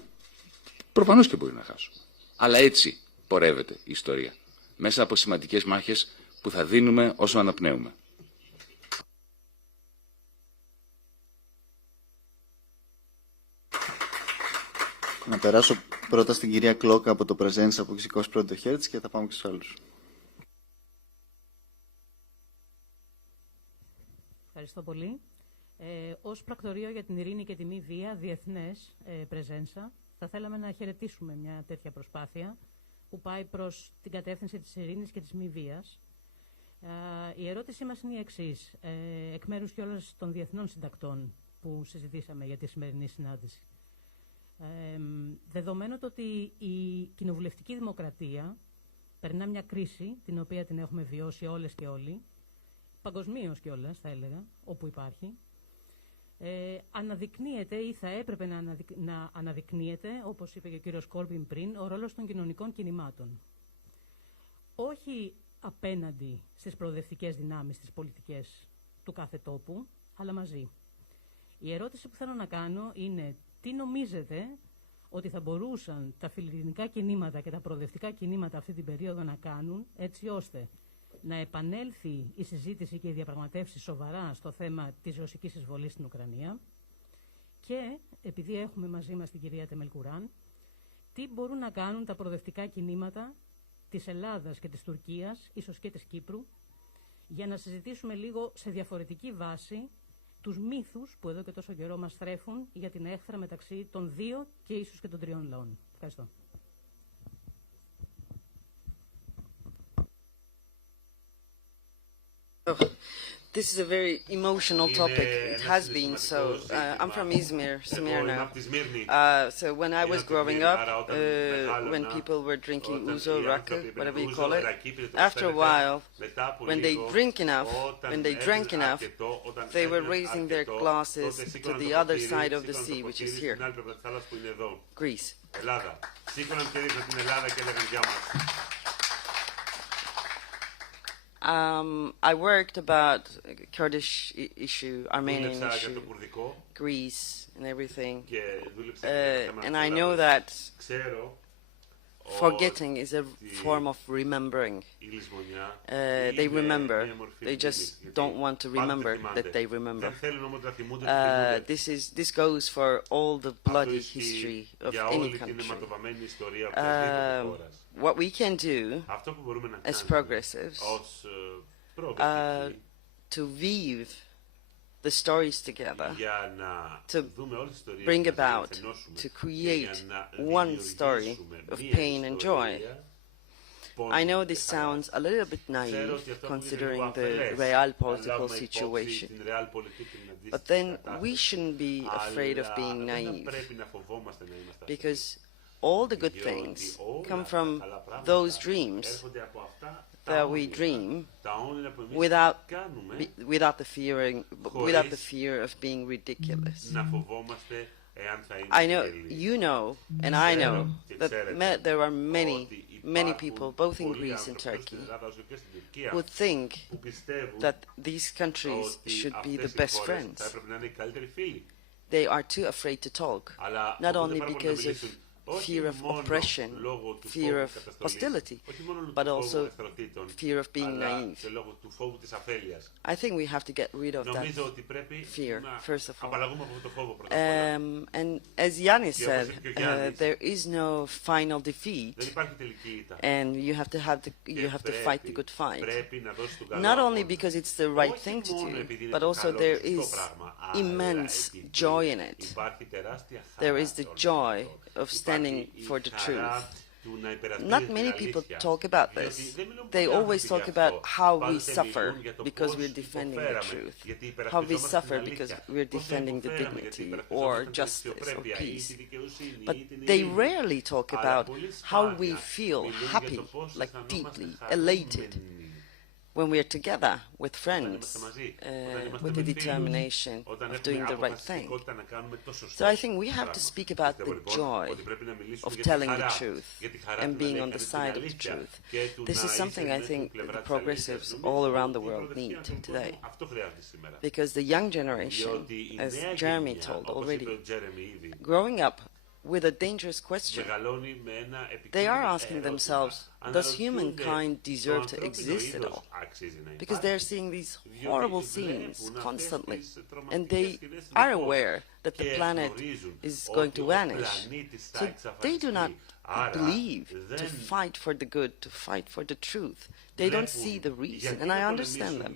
Προφανώς και μπορεί να χάσουμε. Αλλά έτσι πορεύεται η ιστορία. Μέσα από σημαντικές μάχες που θα δίνουμε όσο αναπνέουμε. Να περάσω πρώτα στην κυρία Κλόκα από το Πρεζένσα που έχει σηκώσει πρώτο το χέρι της και θα πάμε και στους άλλους. Ευχαριστώ πολύ. Ως πρακτορείο για την ειρήνη και τη μη βία, διεθνές Πρεζένσα, θα θέλαμε να χαιρετήσουμε μια τέτοια προσπάθεια που πάει προς την κατεύθυνση της ειρήνης και της μη βίας. Η ερώτησή μας είναι η εξής, εκ μέρους κιόλας των διεθνών συντακτών που συζητήσαμε για τη σημερινή συνάντηση. Δεδομένου ότι η κοινοβουλευτική δημοκρατία περνά μια κρίση, την οποία την έχουμε βιώσει όλες και όλοι, παγκοσμίως κιόλας θα έλεγα, όπου υπάρχει, αναδεικνύεται ή θα έπρεπε να αναδεικνύεται, όπως είπε και ο κύριος Κόρμπιν πριν, ο ρόλος των κοινωνικών κινημάτων. Όχι απέναντι στις προοδευτικές δυνάμεις, τις πολιτικές του κάθε τόπου, αλλά μαζί. Η ερώτηση που θέλω να κάνω είναι τι νομίζετε ότι θα μπορούσαν τα φιλελληνικά κινήματα και τα προοδευτικά κινήματα αυτή την περίοδο να κάνουν, έτσι ώστε να επανέλθει η συζήτηση και η διαπραγματεύση σοβαρά στο θέμα της ρωσικής εισβολής στην Ουκρανία και, επειδή έχουμε μαζί μας την κυρία Τεμελκουράν, τι μπορούν να κάνουν τα προοδευτικά κινήματα της Ελλάδας και της Τουρκίας, ίσως και της Κύπρου, για να συζητήσουμε λίγο σε διαφορετική βάση τους μύθους που εδώ και τόσο καιρό μας θρέφουν για την έχθρα μεταξύ των δύο και ίσως και των τριών λαών. Ευχαριστώ. This is a very emotional topic. It has been so. I'm from Izmir, Smyrna. So when I was growing up, when people were drinking ouzo, rakı, whatever you call it, after a while, when they drank enough, they were raising their glasses to the other side of the sea, which is here, Greece. I worked about Kurdish issue, Armenian issue, Greece and everything. And I know that forgetting is a form of remembering. They remember. They just don't want to remember that they remember. This goes for all the bloody history of any country. What we can do as progressives to weave the stories together, to bring about, to create one story of pain and joy. I know this sounds a little bit naive considering the real political situation, but then we shouldn't be afraid of being naive, because all the good things come from those dreams that we dream without the fear of being ridiculous. I know, you know, and I know that there are many people, both in Greece and Turkey, who think that these countries should be the best friends. They are too afraid to talk, not only because of fear of oppression, fear of hostility, but also fear of being naive. I think we have to get rid of that fear, first of all. And as Gianni said, there is no final defeat, and you have to fight the good fight. Not only because it's the right thing to do, but also there is immense joy in it. There is the joy of standing for the truth. Not many people talk about this. They always talk about how we suffer because we're defending the truth, how we suffer because we're defending the dignity or justice or peace. But they rarely talk about how we feel happy, like deeply elated, when we are together with friends, with the determination of doing the right thing. So I think we have to speak about the joy of telling the truth and being on the side of the truth. This is something I think the progressives all around the world need today. Because the young generation, as Jeremy told already, growing up with a dangerous question. They are asking themselves, does humankind deserve to exist at all? Because they're seeing these horrible scenes constantly, and they are aware that the planet is going to vanish. So they do not believe to fight for the good, to fight for the truth. They don't see the reason, and I understand them,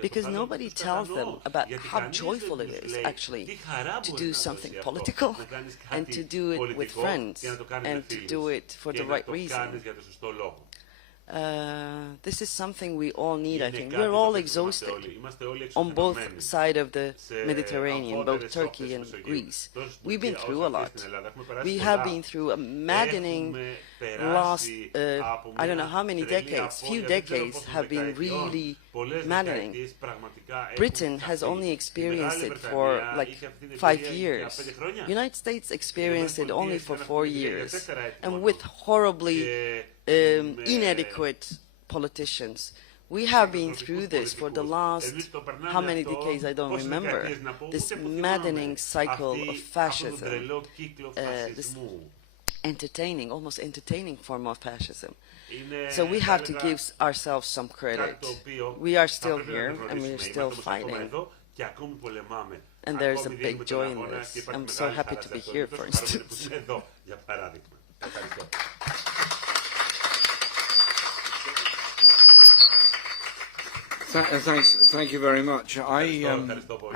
because nobody tells them about how joyful it is, actually, to do something political, and to do it with friends, and to do it for the right reason. This is something we all need, I think. We're all exhausted on both sides of the Mediterranean, both Turkey and Greece. We've been through a lot. We have been through a maddening last, I don't know how many decades, few decades have been really maddening. Britain has only experienced it for like 5 years. United States experienced it only for 4 years, and with horribly inadequate politicians, We have been through this for the last, how many decades, I don't remember, this maddening cycle of fascism, this entertaining, almost entertaining form of fascism. So we have to give ourselves some credit. We are still here and we are still fighting. And there's a big joy in this. I'm so happy to be here, for instance. Thank you very much. I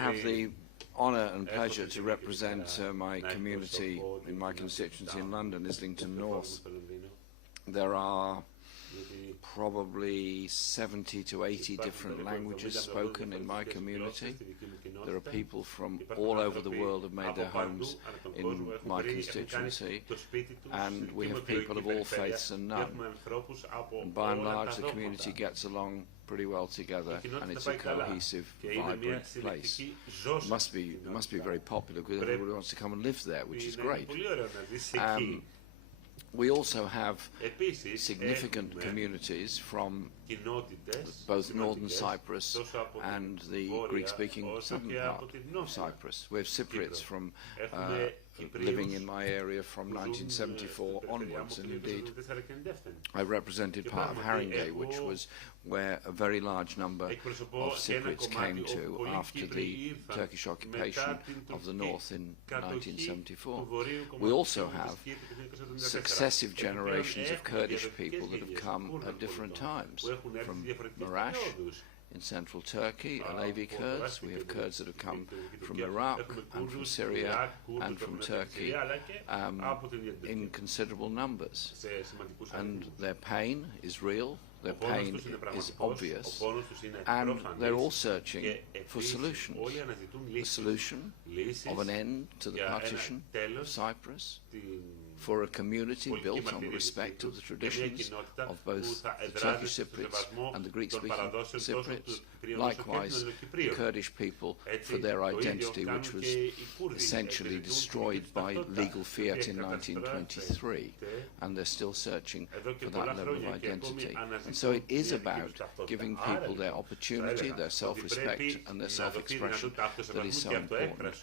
have the honour and pleasure to represent my community in my constituency in London, Islington North. There are probably 70 to 80 different languages spoken in my community. There are people from all over the world who have made their homes in my constituency, and we have people of all faiths and none. And by and large, the community gets along pretty well together, and it's a cohesive, vibrant place. It must be very popular because everybody wants to come and live there, which is great. We also have significant communities from both northern Cyprus and the Greek-speaking southern part of Cyprus. We have Cypriots from living in my area from 1974 onwards, and indeed I represented part of Haringey, which was where a very large number of Cypriots came to after the Turkish occupation of the north in 1974. We also have successive generations of Kurdish people that have come at different times, from Marash in central Turkey, Alevi Kurds. We have Kurds that have come from Iraq and from Syria and from Turkey in considerable numbers. And their pain is real, their pain is obvious, and they're all searching for solutions. The solution of an end to the partition of Cyprus, for a community built on the respect of the traditions of both the Turkish Cypriots and the Greek-speaking Cypriots, likewise the Kurdish people for their identity, which was essentially destroyed by legal fiat in 1923, and they're still searching for that level of identity. And so it is about giving people their opportunity, their self-respect and their self-expression that is so important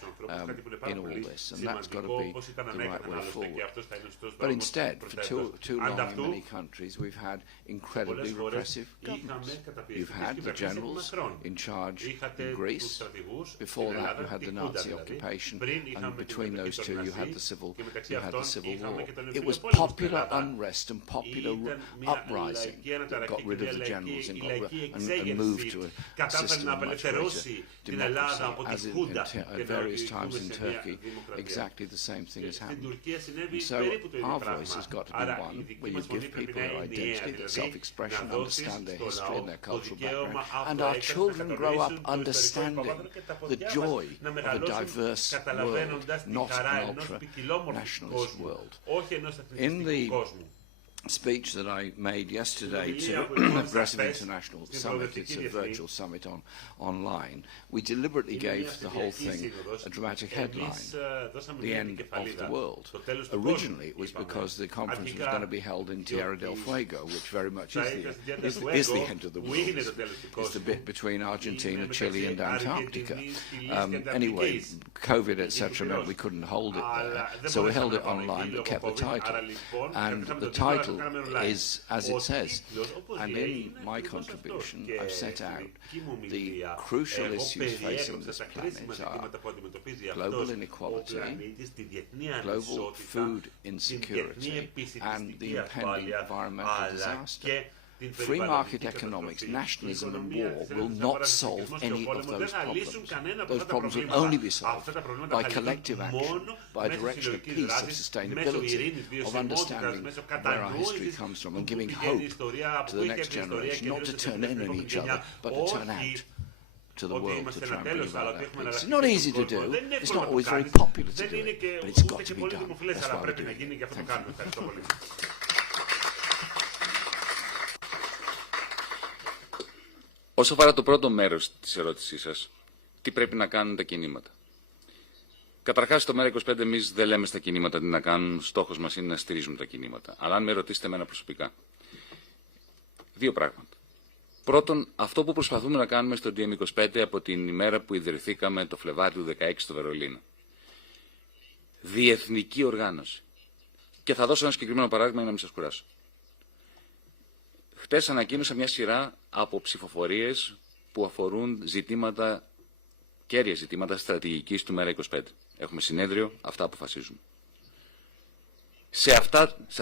in all this, and that's got to be the right way forward. But instead, for too long in many countries, we've had incredibly repressive governments. You've had the generals in charge in Greece. Before that, you had the Nazi occupation, and between those two, you had the civil war. It was popular unrest and popular uprising that got rid of the generals and moved to a system of much greater democracy, as at various times in Turkey, exactly the same thing has happened. And so our voice has got to be one where you give people their identity, their self-expression, understand their history and their cultural background, and our children grow up understanding the joy of a diverse world, not an ultra-nationalist world. In the speech that I made yesterday to Aggressive International Summit, it's a virtual summit online, we deliberately gave the whole thing a dramatic headline, the end of the world. Originally it was because the conference was going to be held in Tierra del Fuego, which very much is the end of the world. It's the bit between Argentina, Chile and Antarctica. Anyway, COVID etc. meant we couldn't hold it there, so we held it online but kept the title. And the title is as it says, and in my contribution I've set out the crucial issues facing this planet are global inequality, global food insecurity and the impending environmental disaster. Free market economics, nationalism and war will not solve any of those problems. Those problems will only be solved by collective action, by a direction of peace, of sustainability, of understanding where our history comes from and giving hope to the next generation, not to turn in on each other, but to turn out to the world to try and bring about that peace. It's not easy to do, it's not always very popular to do it, but it's got to be done. That's why we're doing it. Thank you. Όσο αφορά το πρώτο μέρος της ερώτησής σας, τι πρέπει να κάνουν τα κινήματα. Καταρχάς, στο ΜΕΡΑ25 εμείς δεν λέμε στα κινήματα τι να κάνουν, στόχος μας είναι να στηρίζουμε τα κινήματα. Αλλά αν με ρωτήσετε εμένα προσωπικά, δύο πράγματα. Πρώτον, αυτό που προσπαθούμε να κάνουμε στο DM25 από την ημέρα που ιδρυθήκαμε το Φλεβάρι του 2016 στο Βερολίνο. Διεθνική οργάνωση. Και θα δώσω ένα συγκεκριμένο παράδειγμα για να μην σας κουράσω. Χτες ανακοίνωσα μια σειρά από ψηφοφορίες που αφορούν ζητήματα, κέρια ζητήματα στρατηγικής του ΜΕΡΑ25. Έχουμε συνέδριο, αυτά αποφασίζουμε. Σε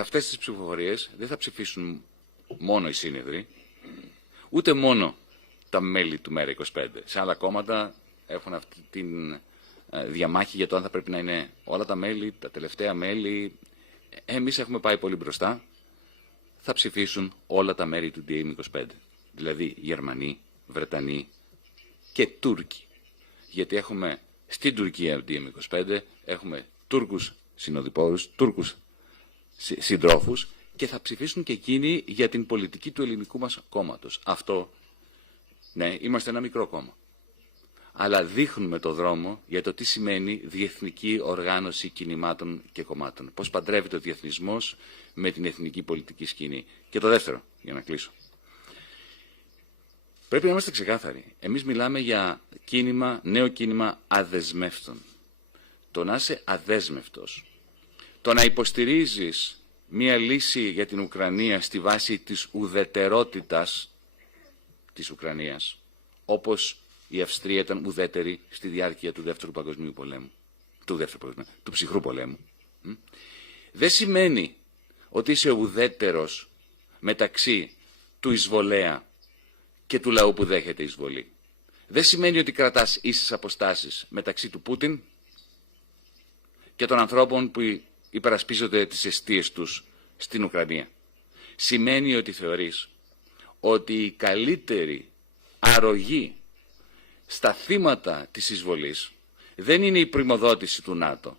αυτές τις ψηφοφορίες δεν θα ψηφίσουν μόνο οι σύνεδροι, ούτε μόνο τα μέλη του ΜΕΡΑ25. Σε άλλα κόμματα έχουν αυτή τη διαμάχη για το αν θα πρέπει να είναι όλα τα μέλη, τα τελευταία μέλη. Εμείς έχουμε πάει πολύ μπροστά. Θα ψηφίσουν όλα τα μέλη του DM25. Δηλαδή Γερμανοί, Βρετανοί και Τούρκοι. Γιατί έχουμε στην Τουρκία DM25, έχουμε Τούρκους συνοδοιπόρους, Τούρκους συντρόφους και θα ψηφίσουν και εκείνοι για την πολιτική του ελληνικού μας κόμματος. Αυτό, ναι, είμαστε ένα μικρό κόμμα. Αλλά δείχνουμε το δρόμο για το τι σημαίνει διεθνική οργάνωση κινημάτων και κομμάτων. Πώς παντρεύεται ο διεθνισμός με την εθνική πολιτική σκηνή. Και το δεύτερο, για να κλείσω. Πρέπει να είμαστε ξεκάθαροι. Εμείς μιλάμε για νέο κίνημα αδεσμεύτων. Το να είσαι αδέσμευτος, το να υποστηρίζεις μία λύση για την Ουκρανία στη βάση της ουδετερότητας της Ουκρανίας, όπως η Αυστρία ήταν ουδέτερη στη διάρκεια του Δεύτερου Παγκοσμίου Πολέμου, του Ψυχρού Πολέμου. Δεν σημαίνει ότι είσαι ουδέτερος μεταξύ του εισβολέα και του λαού που δέχεται εισβολή. Δεν σημαίνει ότι κρατάς ίσες αποστάσεις μεταξύ του Πούτιν και των ανθρώπων που υπερασπίζονται τις αιστείες τους στην Ουκρανία. Σημαίνει ότι θεωρείς ότι η καλύτερη αρρωγή στα θύματα της εισβολής δεν είναι η πριμοδότηση του ΝΑΤΟ,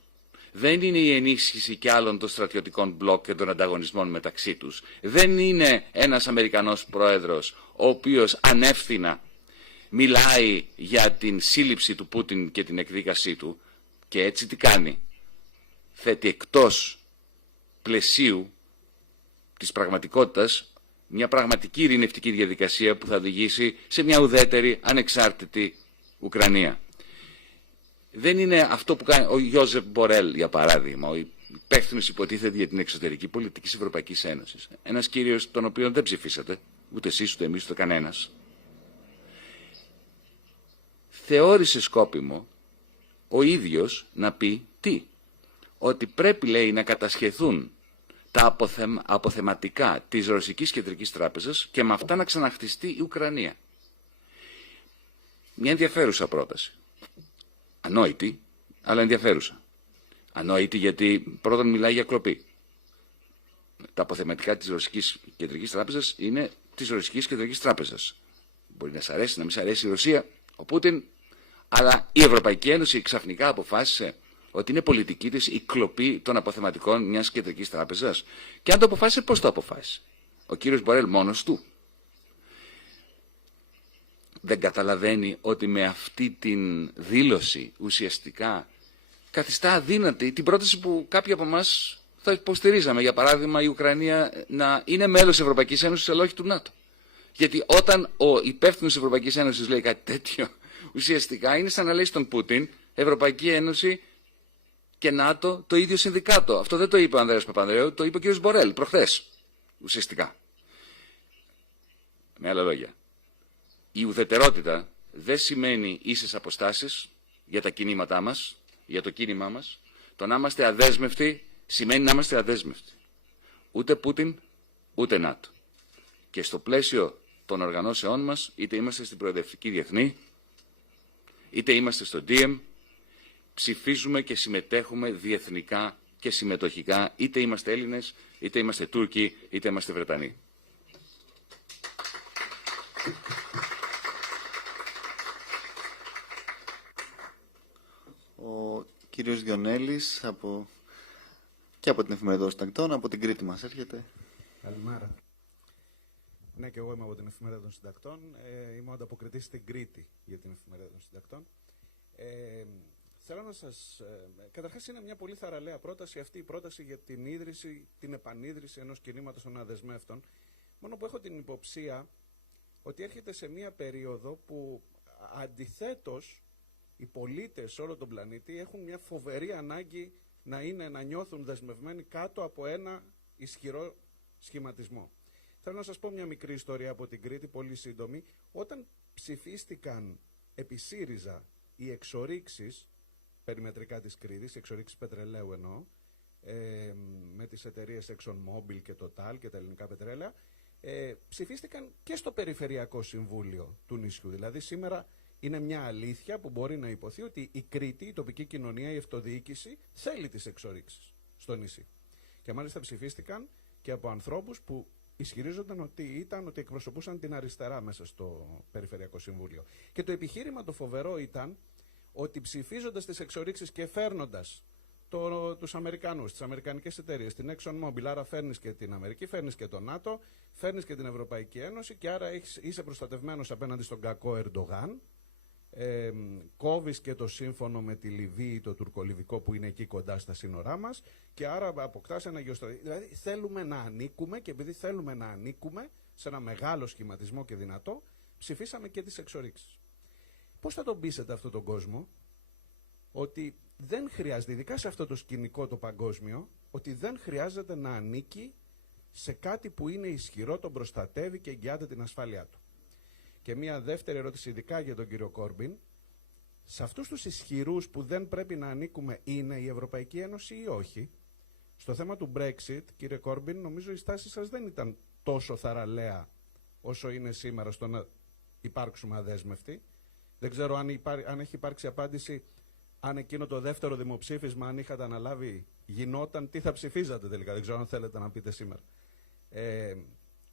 δεν είναι η ενίσχυση και άλλων των στρατιωτικών μπλοκ και των ανταγωνισμών μεταξύ τους, δεν είναι ένας Αμερικανός πρόεδρος ο οποίος ανεύθυνα μιλάει για την σύλληψη του Πούτιν και την εκδίκασή του και έτσι τι κάνει? Θέτει εκτός πλαισίου της πραγματικότητας μια πραγματική ειρηνευτική διαδικασία που θα οδηγήσει σε μια ουδέτερη, ανεξάρτητη Ουκρανία. Δεν είναι αυτό που κάνει ο Γιώζεφ Μπορέλ, για παράδειγμα, ο υπεύθυνος υποτίθεται για την εξωτερική πολιτική της Ευρωπαϊκής Ένωσης. Ένας κύριος τον οποίο δεν ψηφίσατε, ούτε εσείς, ούτε εμείς, ούτε κανένας. Θεώρησε σκόπιμο ο ίδιος να πει τι? Ότι πρέπει, λέει, να κατασχεθούν τα αποθεματικά της Ρωσικής Κεντρικής Τράπεζας και με αυτά να ξαναχτιστεί η Ουκρανία. Μια ενδιαφέρουσα πρόταση. Ανόητη, αλλά ενδιαφέρουσα. Ανόητη γιατί πρώτον μιλάει για κλοπή. Τα αποθεματικά της Ρωσικής Κεντρικής Τράπεζας είναι της Ρωσικής Κεντρικής Τράπεζας. Μπορεί να σ' αρέσει, να μην σ' αρέσει η Ρωσία, ο Πούτιν, αλλά η Ευρωπαϊκή Ένωση ξαφνικά αποφάσισε ότι είναι πολιτική της η κλοπή των αποθεματικών μιας κεντρικής τράπεζας. Και αν το αποφάσισε, πώς το αποφάσισε? Ο κύριος Μπορέλ μόνος του? Δεν καταλαβαίνει ότι με αυτή την δήλωση ουσιαστικά καθιστά αδύνατη την πρόταση που κάποιοι από εμάς θα υποστηρίζαμε. Για παράδειγμα, η Ουκρανία να είναι μέλος της Ευρωπαϊκής Ένωσης, αλλά όχι του ΝΑΤΟ. Γιατί όταν ο υπεύθυνος της Ευρωπαϊκής Ένωσης λέει κάτι τέτοιο, ουσιαστικά είναι σαν να λέει στον Πούτιν, Ευρωπαϊκή Ένωση και ΝΑΤΟ το ίδιο συνδικάτο. Αυτό δεν το είπε ο Ανδρέας Παπανδρέου, το είπε ο κ. Μπορέλ προχθές, ουσιαστικά. Με άλλα λόγια, η ουδετερότητα δεν σημαίνει ίσες αποστάσεις για τα κινήματά μας, για το κίνημά μας. Το να είμαστε αδέσμευτοι σημαίνει να είμαστε αδέσμευτοι. Ούτε Πούτιν, ούτε ΝΑΤΟ. Και στο πλαίσιο των οργανώσεών μας, είτε είμαστε στην Προοδευτική Διεθνή, είτε είμαστε στο DM, ψηφίζουμε και συμμετέχουμε διεθνικά και συμμετοχικά, είτε είμαστε Έλληνες, είτε είμαστε Τούρκοι, είτε είμαστε Βρετανοί. Ο κύριος Διονέλης και από την Εφημερίδα των Συντακτών, από την Κρήτη μας έρχεται. Καλημέρα. Ναι, και εγώ είμαι από την Εφημερίδα των Συντακτών. Είμαι ο ανταποκριτής στην Κρήτη για την Εφημερίδα των Συντακτών. Θέλω να σας... καταρχάς είναι μια πολύ θαραλέα πρόταση αυτή η πρόταση για την ίδρυση, την επανίδρυση ενός κινήματος των αδεσμεύτων. Μόνο που έχω την υποψία ότι έρχεται σε μια περίοδο που αντιθέτως οι πολίτες σε όλο τον πλανήτη έχουν μια φοβερή ανάγκη να νιώθουν δεσμευμένοι κάτω από ένα ισχυρό σχηματισμό. Θέλω να σας πω μια μικρή ιστορία από την Κρήτη, πολύ σύντομη. Όταν ψηφίστηκαν επί ΣΥΡΙΖΑ οι εξορίξεις περιμετρικά της Κρήτης, εξορίξεις πετρελαίου εννοώ, με τις εταιρείες ExxonMobil και Total και τα ελληνικά πετρέλαια, ψηφίστηκαν και στο Περιφερειακό Συμβούλιο του νησιού. Δηλαδή σήμερα είναι μια αλήθεια που μπορεί να υποθεί ότι η Κρήτη, η τοπική κοινωνία, η αυτοδιοίκηση θέλει τις εξορίξεις στο νησί. Και μάλιστα ψηφίστηκαν και από ανθρώπους που ισχυρίζονταν ότι εκπροσωπούσαν την αριστερά μέσα στο Περιφερειακό Συμβούλιο. Και το επιχείρημα το φοβερό ήταν ότι ψηφίζοντας τις εξορίξεις και φέρνοντας τους Αμερικανούς, τις αμερικανικές εταιρείες, την ExxonMobil, άρα φέρνεις και την Αμερική, φέρνεις και το ΝΑΤΟ, φέρνεις και την Ευρωπαϊκή Ένωση και άρα είσαι προστατευμένος απέναντι στον κακό Ερντογάν, κόβεις και το σύμφωνο με τη Λιβύη, το τουρκολιβικό που είναι εκεί κοντά στα σύνορά μας και άρα αποκτάς ένα γεωστρατηγικό. Δηλαδή θέλουμε να ανήκουμε και επειδή θέλουμε να ανήκουμε σε ένα μεγάλο σχηματισμό και δυνατό, ψηφίσαμε και τις εξορίξεις. Πώς θα τον πείσετε αυτόν τον κόσμο ότι δεν χρειάζεται, ειδικά σε αυτό το σκηνικό το παγκόσμιο, ότι δεν χρειάζεται να ανήκει σε κάτι που είναι ισχυρό, τον προστατεύει και εγγυάται την ασφάλειά του. Και μια δεύτερη ερώτηση, ειδικά για τον κύριο Κόρμπιν. Σε αυτούς τους ισχυρούς που δεν πρέπει να ανήκουμε είναι η Ευρωπαϊκή Ένωση ή όχι? Στο θέμα του Brexit, κύριε Κόρμπιν, νομίζω η στάση σας δεν ήταν τόσο θαραλέα όσο είναι σήμερα στο να υπάρξουμε αδέσμευτοι. Δεν ξέρω αν έχει υπάρξει απάντηση, αν εκείνο το δεύτερο δημοψήφισμα, αν είχατε αναλάβει, γινόταν, τι θα ψηφίζατε τελικά. Δεν ξέρω αν θέλετε να πείτε σήμερα.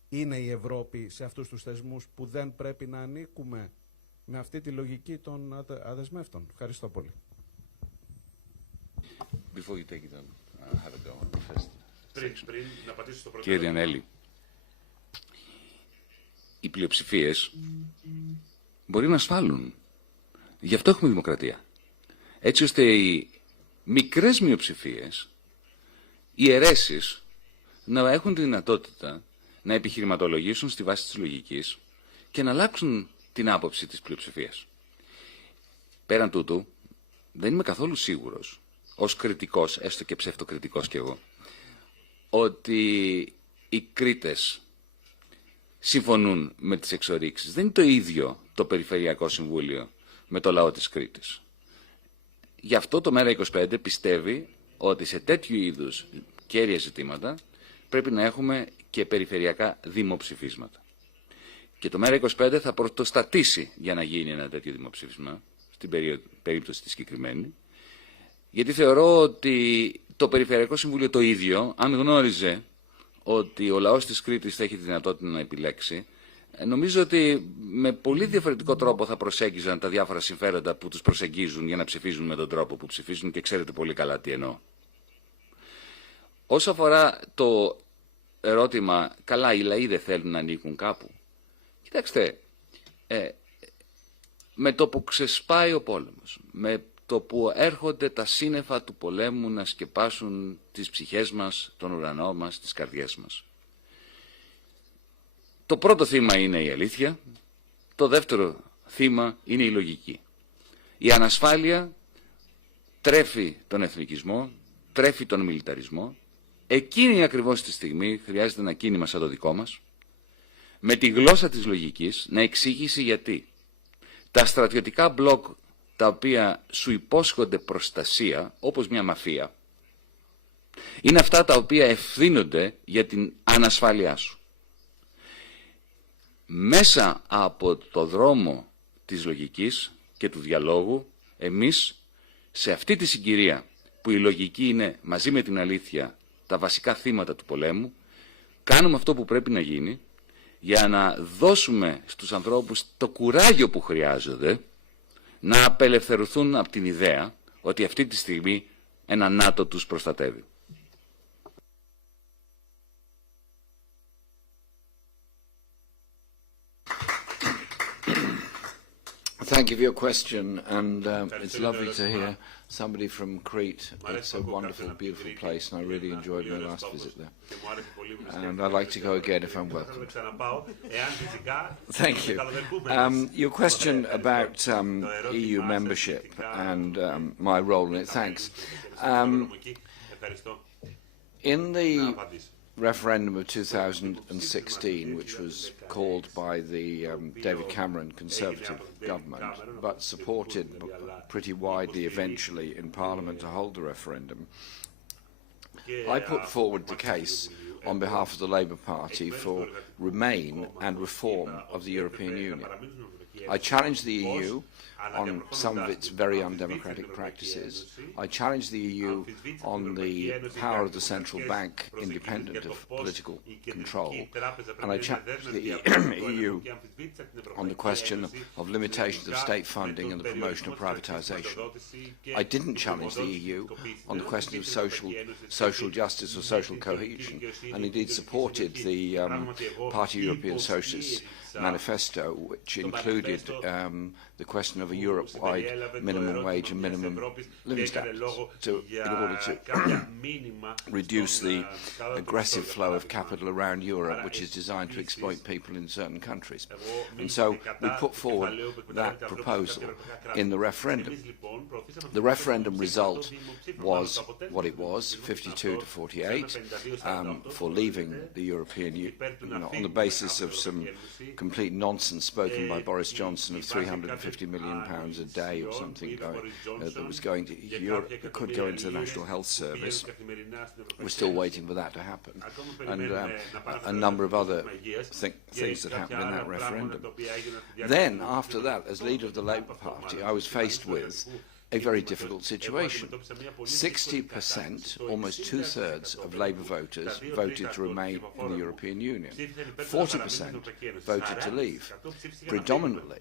Είναι η Ευρώπη σε αυτούς τους θεσμούς που δεν πρέπει να ανήκουμε με αυτή τη λογική των αδεσμεύτων? Ευχαριστώ πολύ. Κύριε Διανέλη, οι πλειοψηφίες μπορεί να ασφάλουν. Γι' αυτό έχουμε δημοκρατία. Έτσι ώστε οι μικρές μειοψηφίες, οι αιρέσεις, να έχουν τη δυνατότητα να επιχειρηματολογήσουν στη βάση της λογικής και να αλλάξουν την άποψη της πλειοψηφίας. Πέραν τούτου, δεν είμαι καθόλου σίγουρος, ως κριτικός, έστω και ψευτοκριτικός κι εγώ, ότι οι Κρήτες συμφωνούν με τις εξορίξεις. Δεν είναι το ίδιο το Περιφερειακό Συμβούλιο με το λαό της Κρήτης. Γι' αυτό το ΜΕΡΑ25 πιστεύει ότι σε τέτοιου είδους κέρια ζητήματα πρέπει να έχουμε και περιφερειακά δημοψηφίσματα. Και το ΜΕΡΑ25 θα πρωτοστατήσει για να γίνει ένα τέτοιο δημοψήφισμα, στην περίπτωση τη συγκεκριμένη, γιατί θεωρώ ότι το Περιφερειακό Συμβούλιο το ίδιο, αν γνώριζε ότι ο λαός της Κρήτης θα έχει τη δυνατότητα να επιλέξει, νομίζω ότι με πολύ διαφορετικό τρόπο θα προσέγγιζαν τα διάφορα συμφέροντα που τους προσεγγίζουν για να ψηφίζουν με τον τρόπο που ψηφίζουν και ξέρετε πολύ καλά τι εννοώ. Όσο αφορά το ερώτημα, καλά, οι λαοί δεν θέλουν να ανήκουν κάπου. Κοιτάξτε, με το που ξεσπάει ο πόλεμος, με το που έρχονται τα σύννεφα του πολέμου να σκεπάσουν τις ψυχές μας, τον ουρανό μας, τις καρδιές μας. Το πρώτο θύμα είναι η αλήθεια, το δεύτερο θύμα είναι η λογική. Η ανασφάλεια τρέφει τον εθνικισμό, τρέφει τον μιλιταρισμό. Εκείνη ακριβώς τη στιγμή χρειάζεται ένα κίνημα σαν το δικό μας, με τη γλώσσα της λογικής, να εξηγήσει γιατί τα στρατιωτικά μπλοκ τα οποία σου υπόσχονται προστασία, όπως μια μαφία, είναι αυτά τα οποία ευθύνονται για την ανασφάλειά σου. Μέσα από το δρόμο της λογικής και του διαλόγου, εμείς σε αυτή τη συγκυρία που η λογική είναι μαζί με την αλήθεια τα βασικά θύματα του πολέμου, κάνουμε αυτό που πρέπει να γίνει για να δώσουμε στους ανθρώπους το κουράγιο που χρειάζονται να απελευθερωθούν από την ιδέα ότι αυτή τη στιγμή ένα ΝΑΤΟ τους προστατεύει. Thank you for your question, and it's lovely to hear somebody from Crete. It's a wonderful, beautiful place, and I really enjoyed my last visit there. And I'd like to go again if I'm welcome. Thank you. Your question about EU membership and my role in it, thanks. In the referendum of 2016, which was called by the David Cameron Conservative government, but supported pretty widely eventually in Parliament to hold the referendum, I put forward the case on behalf of the Labour Party for remain and reform of the European Union. I challenged the EU on some of its very undemocratic practices. I challenged the EU on the power of the central bank independent of political control. And I challenged the EU on the question of limitations of state funding and the promotion of privatisation. I didn't challenge the EU on the question of social justice or social cohesion, and indeed supported the Party European Socialists manifesto, which included the question of a Europe-wide minimum wage and minimum living standards in order to reduce the aggressive flow of capital around Europe, which is designed to exploit people in certain countries. And so we put forward that proposal in the referendum. The referendum result was what it was, 52 to 48, for leaving the European Union on the basis of some complete nonsense spoken by Boris Johnson of £350 million a day or something that was going to Europe, that could go into the National Health Service. We're still waiting for that to happen. And a number of other things that happened in that referendum. Then, after that, as leader of the Labour Party, I was faced with a very difficult situation. 60%, almost two-thirds of Labour voters voted to remain in the European Union. 40% voted to leave, predominantly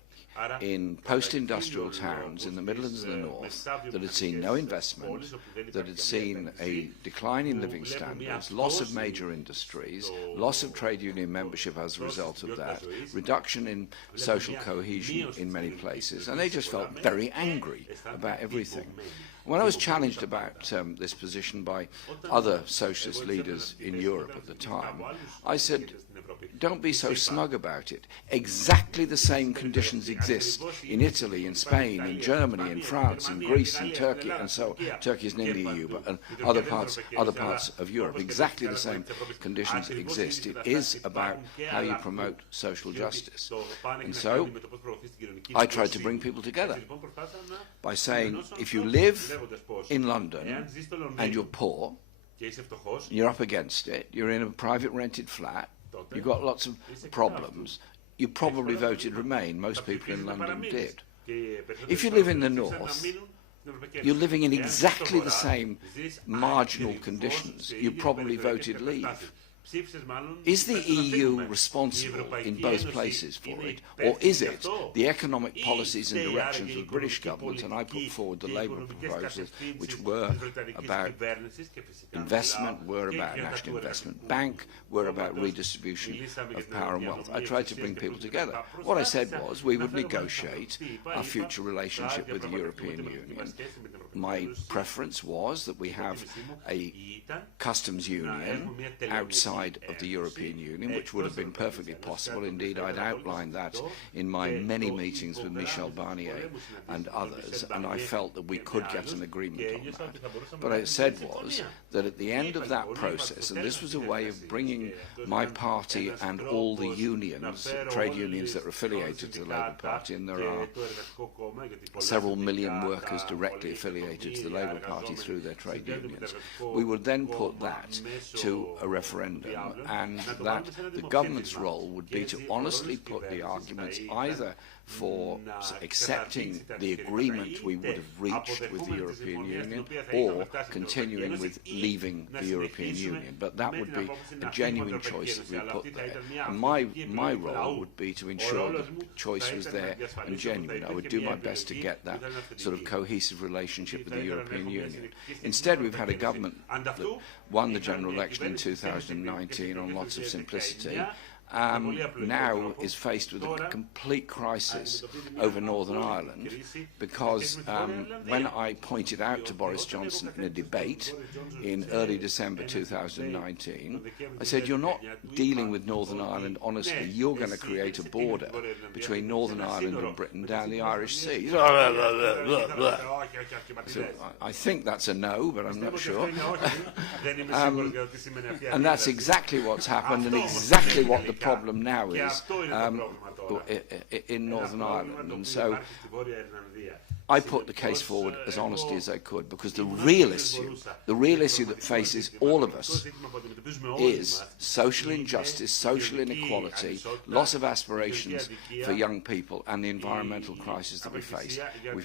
in post-industrial towns in the Midlands and the North that had seen no investment, that had seen a decline in living standards, loss of major industries, loss of trade union membership as a result of that, reduction in social cohesion in many places, and they just felt very angry about everything. When I was challenged about this position by other socialist leaders in Europe at the time, I said, don't be so smug about it. Exactly the same conditions exist in Italy, in Spain, in Germany, in France, in Greece, in Turkey, and so Turkey isn't in the EU, but other parts of Europe. Exactly the same conditions exist. It is about how you promote social justice. And so I tried to bring people together by saying, if you live in London and you're poor, you're up against it, you're in a private rented flat, you've got lots of problems, you probably voted Remain. Most people in London did. If you live in the north, you're living in exactly the same marginal conditions. You probably voted Leave. Is the EU responsible in both places for it, or is it the economic policies and directions of the British government? And I put forward the Labour proposals, which were about investment, were about National Investment Bank, were about redistribution of power and wealth. I tried to bring people together. What I said was we would negotiate our future relationship with the European Union. My preference was that we have a customs union outside of the European Union, which would have been perfectly possible. Indeed, I'd outlined that in my many meetings with Michel Barnier and others, and I felt that we could get an agreement on that. What I said was that at the end of that process, and this was a way of bringing my party and all the unions, trade unions that are affiliated to the Labour Party, and there are several million workers directly affiliated to the Labour Party through their trade unions, we would then put that to a referendum, and that the government's role would be to honestly put the arguments either for accepting the agreement we would have reached with the European Union or continuing with leaving the European Union. But that would be a genuine choice that we put there. And my role would be to ensure that the choice was there and genuine. I would do my best to get that sort of cohesive relationship with the European Union. Instead, we've had a government that won the general election in 2019 on lots of simplicity, now is faced with a complete crisis over Northern Ireland because when I pointed out to Boris Johnson in a debate in early December 2019, I said, you're not dealing with Northern Ireland honestly, you're going to create a border between Northern Ireland and Britain down the Irish Sea. So I think that's a no, but I'm not sure. And that's exactly what's happened and exactly what the problem now is in Northern Ireland. And so I put the case forward as honestly as I could, because the real issue that faces all of us is social injustice, social inequality, loss of aspirations for young people, and the environmental crisis that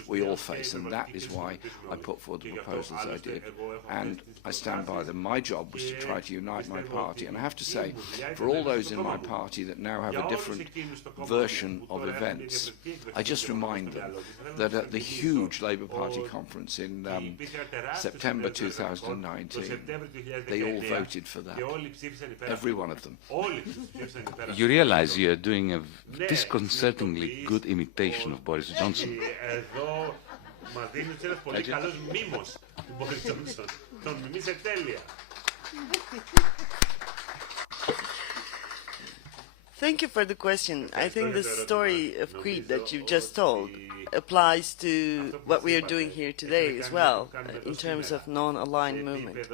we all face, and that is why I put forward the proposals I did, and I stand by them. My job was to try to unite my party, and I have to say, for all those in my party that now have a different version of events, I just remind them that at the huge Labour Party conference in September 2019, they all voted for that. Every one of them. You realize you are doing a disconcertingly good imitation of Boris Johnson. Thank you for the question. I think the story of Crete that you just told applies to what we are doing here today as well, in terms of non-aligned movement.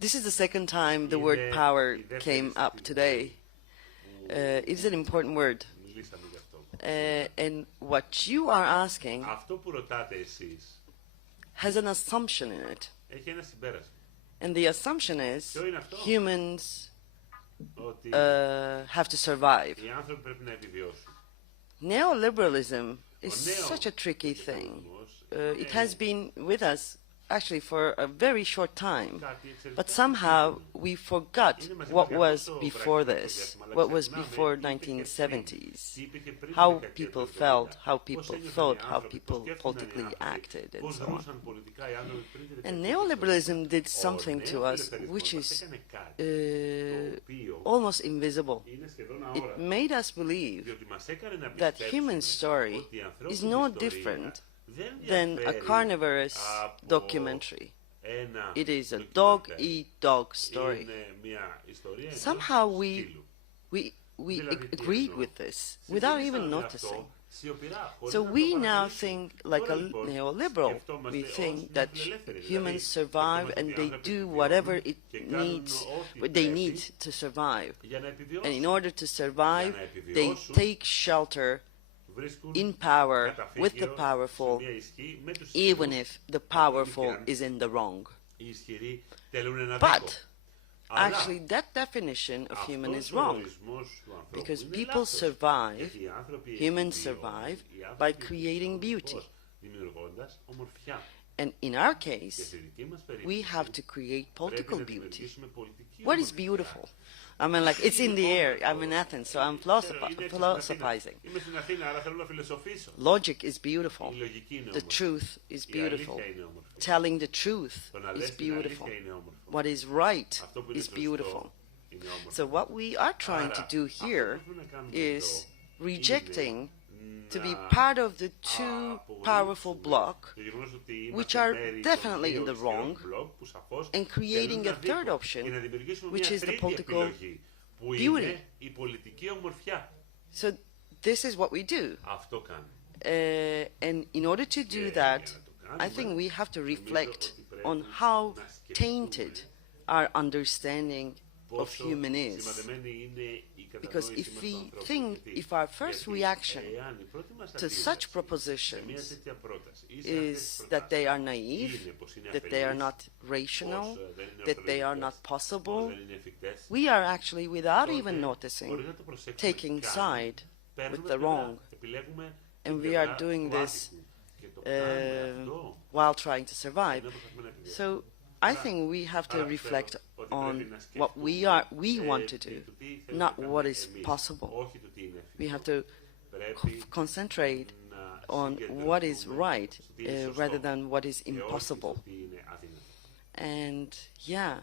This is the second time the word power came up today. It is an important word. And what you are asking has an assumption in it. And the assumption is humans have to survive. Neoliberalism is such a tricky thing. It has been with us actually for a very short time, but somehow we forgot what was before this, what was before 1970s, how people felt, how people thought, how people politically acted, and so on. And neoliberalism did something to us which is almost invisible. It made us believe that human story is no different than a carnivorous documentary. It is a dog-eat-dog story. Somehow we agreed with this without even noticing. So we now think like a neoliberal. We think that humans survive and they do whatever they need to survive. And in order to survive, they take shelter in power with the powerful, even if the powerful is in the wrong. But actually that definition of human is wrong, because people survive, humans survive, by creating beauty. And in our case, we have to create political beauty. What is beautiful? I mean, like, it's in the air. I'm in Athens, so I'm philosophizing. Logic is beautiful. The truth is beautiful. Telling the truth is beautiful. What is right is beautiful. So what we are trying to do here is rejecting to be part of the two powerful bloc, which are definitely in the wrong, and creating a third option, which is the political beauty. So this is what we do. And in order to do that, I think we have to reflect on how tainted our understanding of human is. Because if our first reaction to such propositions is that they are naive, that they are not rational, that they are not possible, we are actually, without even noticing, taking side with the wrong. And we are doing this while trying to survive. So I think we have to reflect on what we want to do, not what is possible. We have to concentrate on what is right rather than what is impossible. And yeah,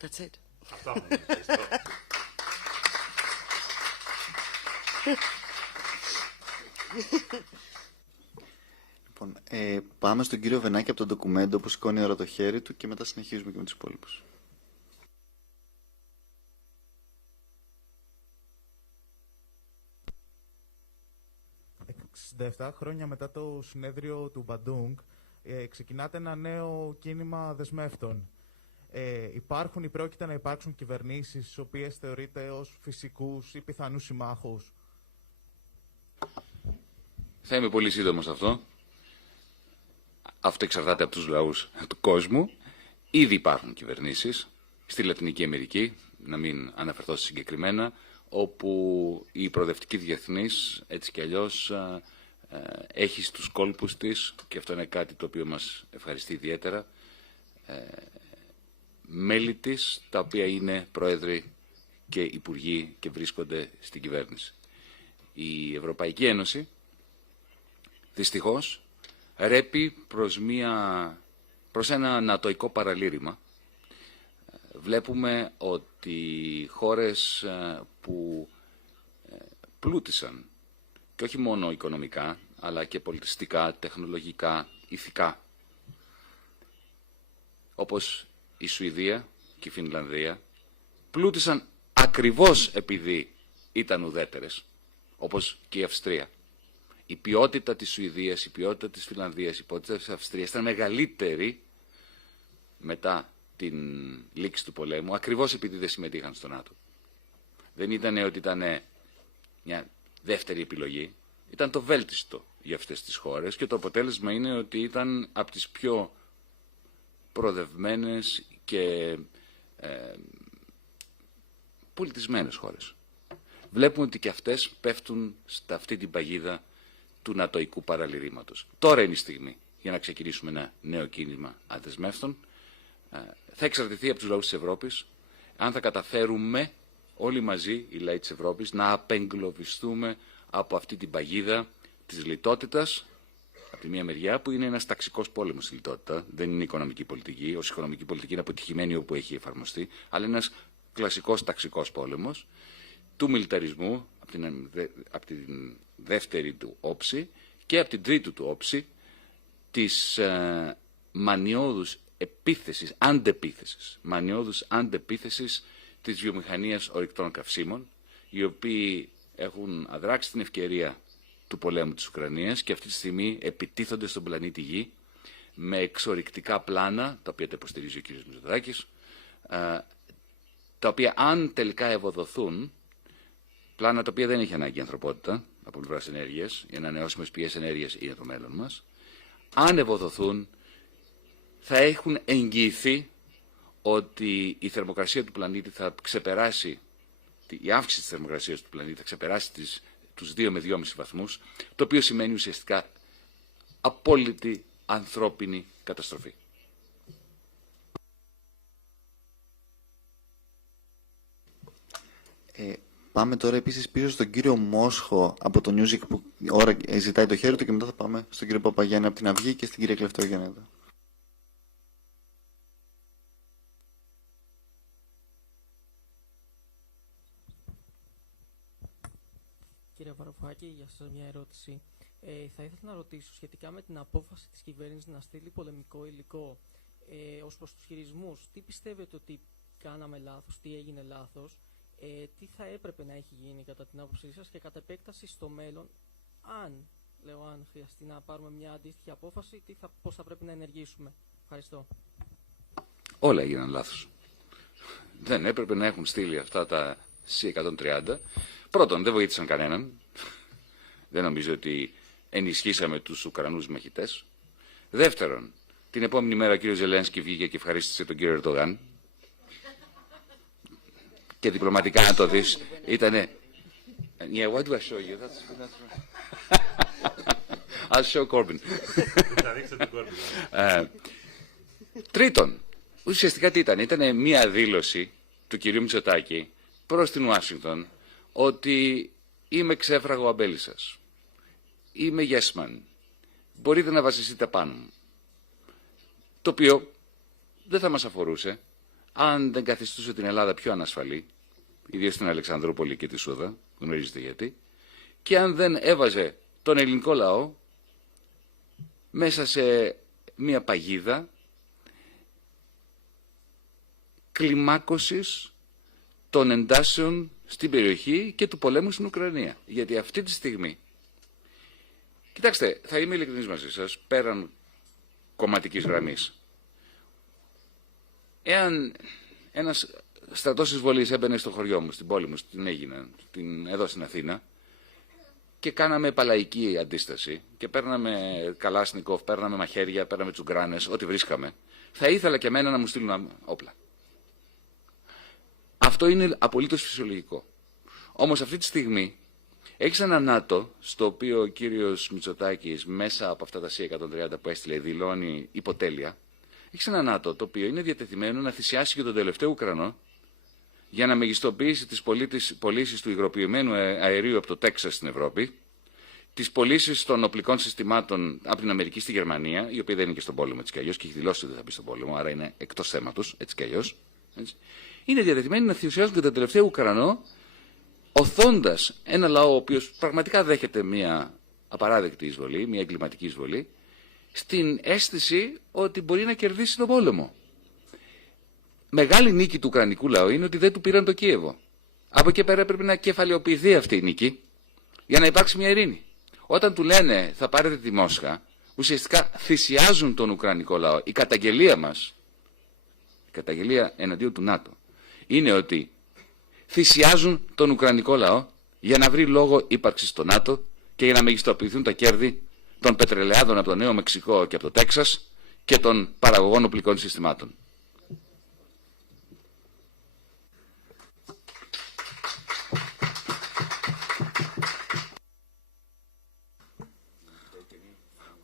that's it. Αυτό μου ευχαριστώ. Λοιπόν, πάμε στον κύριο Βενάκη από το ντοκουμέντο που σηκώνει ώρα το χέρι του και μετά συνεχίζουμε και με τους υπόλοιπους. «67 χρόνια μετά το συνέδριο του Μπαντούγκ, ξεκινάτε ένα νέο κίνημα δεσμεύτων. Υπάρχουν ή πρόκειται να υπάρξουν κυβερνήσεις τις οποίες θεωρείτε ως φυσικούς ή πιθανούς συμμάχους? Θα είμαι πολύ σύντομος αυτό. Αυτό εξαρτάται από τους λαούς του κόσμου. Ήδη υπάρχουν κυβερνήσεις στη Λατινική Αμερική, να μην αναφερθώ συγκεκριμένα, όπου η προοδευτική διεθνής, έτσι κι αλλιώς, έχει στους κόλπους της, και αυτό είναι κάτι το οποίο μας ευχαριστεί ιδιαίτερα, μέλη της, τα οποία είναι πρόεδροι και υπουργοί και βρίσκονται στην κυβέρνηση. Η Ευρωπαϊκή Ένωση, δυστυχώς, ρέπει προς ένα νατοϊκό παραλήρημα. Βλέπουμε ότι χώρες που πλούτησαν, και όχι μόνο οικονομικά, αλλά και πολιτιστικά, τεχνολογικά, ηθικά, όπως η Σουηδία και η Φινλανδία, πλούτησαν ακριβώς επειδή ήταν ουδέτερες, όπως και η Αυστρία. Η ποιότητα της Σουηδίας, η ποιότητα της Φινλανδίας, η ποιότητα της Αυστρίας ήταν μεγαλύτερη μετά την λήξη του πολέμου, ακριβώς επειδή δεν συμμετείχαν στο ΝΑΤΟ. Δεν ήταν ότι ήταν μια δεύτερη επιλογή, ήταν το βέλτιστο για αυτές τις χώρες και το αποτέλεσμα είναι ότι ήταν από τις πιο προοδευμένες και πολιτισμένες χώρες. Βλέπουμε ότι και αυτές πέφτουν σε αυτή την παγίδα του νατοϊκού παραλυρήματος. Τώρα είναι η στιγμή για να ξεκινήσουμε ένα νέο κίνημα αδεσμεύτων. Θα εξαρτηθεί από τους λαούς της Ευρώπης αν θα καταφέρουμε όλοι μαζί, οι λαοί της Ευρώπης, να απεγκλωβιστούμε από αυτή την παγίδα της λιτότητας, από τη μία μεριά, που είναι ένας ταξικός πόλεμος στη λιτότητα, δεν είναι οικονομική πολιτική, ως οικονομική πολιτική είναι αποτυχημένη όπου έχει εφαρμοστεί, αλλά είναι ένας κλασικός ταξικός πόλεμος του μιλιταρισμού, από την δεύτερη του όψη και από την τρίτη του όψη της μανιώδους επίθεσης, μανιώδους αντεπίθεσης της βιομηχανίας ορυκτών καυσίμων, οι οποίοι έχουν αδράξει την ευκαιρία του πολέμου της Ουκρανίας και αυτή τη στιγμή επιτίθονται στον πλανήτη Γη με εξορυκτικά πλάνα, τα οποία τα υποστηρίζει ο κ. Μητσοτάκης, τα οποία αν τελικά ευοδοθούν, πλάνα τα οποία δεν έχει ανάγκη η ανθρωπότητα από πλευράς ενέργειας, οι ανανεώσιμες πηγές ενέργειας είναι το μέλλον μας, αν ευοδοθούν θα έχουν εγγυηθεί ότι η θερμοκρασία του πλανήτη θα ξεπεράσει, η αύξηση της θερμοκρασίας του πλανήτη θα ξεπεράσει τους 2 με 2,5 βαθμούς, το οποίο σημαίνει ουσιαστικά απόλυτη ανθρώπινη καταστροφή. Πάμε τώρα επίσης πίσω στον κύριο Μόσχο από το Music που ώρα ζητάει το χέρι του και μετά θα πάμε στον κύριο Παπαγιάννη από την Αυγή και στην κυρία Κλεφτόγεννη. Κύριε Βαρουφάκη, για σας μια ερώτηση. Θα ήθελα να ρωτήσω σχετικά με την απόφαση της κυβέρνησης να στείλει πολεμικό υλικό ως προς τους χειρισμούς. Τι πιστεύετε ότι κάναμε λάθος, τι έγινε λάθος, τι θα έπρεπε να έχει γίνει κατά την άποψή σας και κατά επέκταση στο μέλλον, αν χρειαστεί να πάρουμε μια αντίστοιχη απόφαση, πώς θα πρέπει να ενεργήσουμε. Ευχαριστώ. Όλα έγιναν λάθος. Δεν έπρεπε να έχουν στείλει αυτά τα C-130. Πρώτον, δεν βοήθησαν κανέναν. Δεν νομίζω ότι ενισχύσαμε τους Ουκρανούς μαχητές. Δεύτερον, την επόμενη μέρα ο κύριος Ζελένσκι βγήκε και ευχαρίστησε τον κύριο Ερντογάν. Και διπλωματικά να το δεις, ήτανε... Yeah, what do I show you? I'll show Corbyn. Τρίτον, ουσιαστικά τι ήταν? Ήτανε μία δήλωση του κυρίου Μητσοτάκη προς την Ουάσιγκτον ότι είμαι ξέφραγο αμπέλι σας. Είμαι yes man. Μπορείτε να βασιστείτε πάνω μου. Το οποίο δεν θα μας αφορούσε αν δεν καθιστούσε την Ελλάδα πιο ανασφαλή, ιδίως στην Αλεξανδρούπολη και τη Σούδα, γνωρίζετε γιατί, και αν δεν έβαζε τον ελληνικό λαό μέσα σε μια παγίδα κλιμάκωσης των εντάσεων στην περιοχή και του πολέμου στην Ουκρανία. Γιατί αυτή τη στιγμή, κοιτάξτε, θα είμαι ειλικρινής μαζί σας, πέραν κομματικής γραμμής. Εάν ένας στρατός εισβολής έμπαινε στο χωριό μου, στην πόλη μου, στην Αίγινα, εδώ στην Αθήνα, και κάναμε παλαϊκή αντίσταση και παίρναμε καλάσνικοφ, παίρναμε μαχαίρια, παίρναμε τσουγκράνες, ό,τι βρίσκαμε, θα ήθελα και εμένα να μου στείλουν όπλα. Αυτό είναι απολύτως φυσιολογικό. Όμως αυτή τη στιγμή έχεις ένα ΝΑΤΟ, στο οποίο ο κύριος Μητσοτάκης μέσα από αυτά τα C-130 που έστειλε δηλώνει υποτέλεια. Έχεις ένα ΝΑΤΟ το οποίο είναι διατεθειμένο να θυσιάσει και τον τελευταίο Ουκρανό για να μεγιστοποιήσει τις πωλήσεις του υγροποιημένου αερίου από το Τέξας στην Ευρώπη, τις πωλήσεις των οπλικών συστημάτων από την Αμερική στη Γερμανία, η οποία δεν είναι και στον πόλεμο έτσι κι αλλιώς και έχει δηλώσει ότι δεν θα μπει στον πόλεμο, άρα είναι εκτός θέματος έτσι κι αλλιώς. Είναι διατεθειμένοι να θυσιάσουν και τον τελευταίο Ουκρανό, οθώντας ένα λαό ο οποίος πραγματικά δέχεται μια απαράδεκτη εισβολή, μια εγκληματική εισβολή, στην αίσθηση ότι μπορεί να κερδίσει τον πόλεμο. Μεγάλη νίκη του ουκρανικού λαού είναι ότι δεν του πήραν το Κίεβο. Από εκεί πέρα πρέπει να κεφαλαιοποιηθεί αυτή η νίκη για να υπάρξει μια ειρήνη. Όταν του λένε θα πάρετε τη Μόσχα, ουσιαστικά θυσιάζουν τον ουκρανικό λαό. Η καταγγελία μας, η καταγγελία εναντίον του ΝΑΤΟ, είναι ότι θυσιάζουν τον ουκρανικό λαό για να βρει λόγο ύπαρξης στο ΝΑΤΟ και για να μεγιστοποιηθούν τα κέρδη των πετρελαιάδων από το Νέο Μεξικό και από το Τέξας και των παραγωγών οπλικών συστημάτων.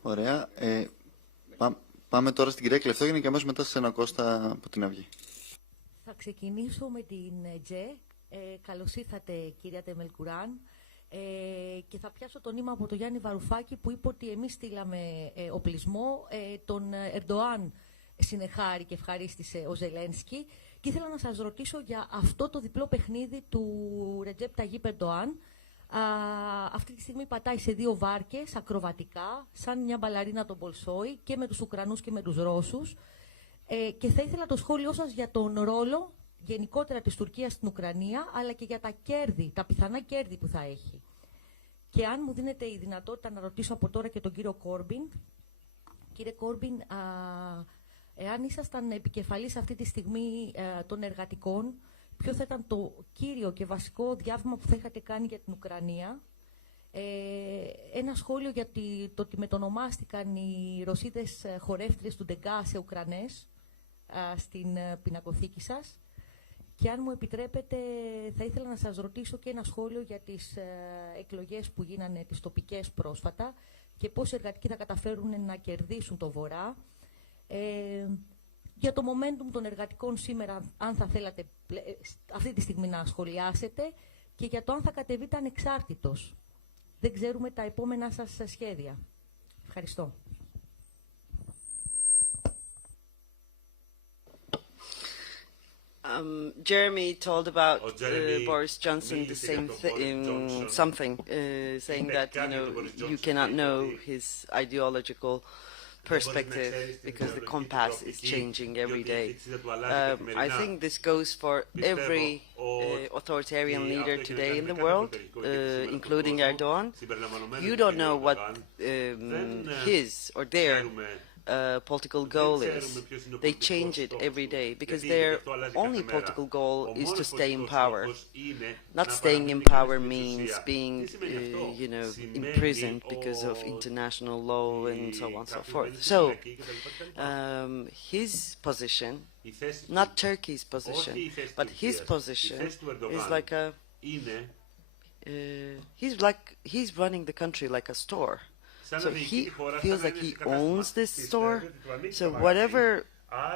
Ωραία. Πάμε τώρα στην κυρία Κλεφτόγεννη και αμέσως μετά σε ένα Κώστα από την Αυγή. Θα ξεκινήσω με την Τζε. Καλώς ήρθατε κυρία Τεμελκουράν. Και θα πιάσω το νήμα από τον Γιάννη Βαρουφάκη που είπε ότι εμείς στείλαμε οπλισμό. Τον Ερντοάν συνεχάρη και ευχαρίστησε ο Ζελένσκι. Και ήθελα να σας ρωτήσω για αυτό το διπλό παιχνίδι του Ρετζέπ Ταγίπ Ερντοάν. Αυτή τη στιγμή πατάει σε δύο βάρκες ακροβατικά, σαν μια μπαλαρίνα τον Πολσόη, και με τους Ουκρανούς και με τους Ρώσους. Και θα ήθελα το σχόλιο σας για τον ρόλο γενικότερα της Τουρκίας στην Ουκρανία, αλλά και για τα κέρδη, τα πιθανά κέρδη που θα έχει. Και αν μου δίνετε η δυνατότητα να ρωτήσω από τώρα και τον κύριο Κόρμπιν. Κύριε Κόρμπιν, εάν ήσασταν επικεφαλής αυτή τη στιγμή των εργατικών, ποιο θα ήταν το κύριο και βασικό διάβημα που θα είχατε κάνει για την Ουκρανία? Ένα σχόλιο για το ότι μετονομάστηκαν οι Ρωσίδες χορεύτριες του Ντεγκά σε Ουκρανές στην πινακοθήκη σας. Και αν μου επιτρέπετε, θα ήθελα να σας ρωτήσω και ένα σχόλιο για τις εκλογές που γίνανε τις τοπικές πρόσφατα και πώς οι εργατικοί θα καταφέρουν να κερδίσουν το Βορρά. Για το momentum των εργατικών σήμερα, αν θα θέλατε αυτή τη στιγμή να σχολιάσετε, και για το αν θα κατεβείτε ανεξάρτητος. Δεν ξέρουμε τα επόμενα σας σχέδια. Ευχαριστώ. Jeremy told about Boris Johnson the same something, saying that you cannot know his ideological perspective because the compass is changing every day. I think this goes for every authoritarian leader today in the world, including Erdogan. You don't know what his or their political goal is. They change it every day because their only political goal is to stay in power. Not staying in power means being, imprisoned because of international law and so on and so forth. So, his position, not Turkey's position, but his position is like a, he's running the country like a store. So he feels like he owns this store. So whatever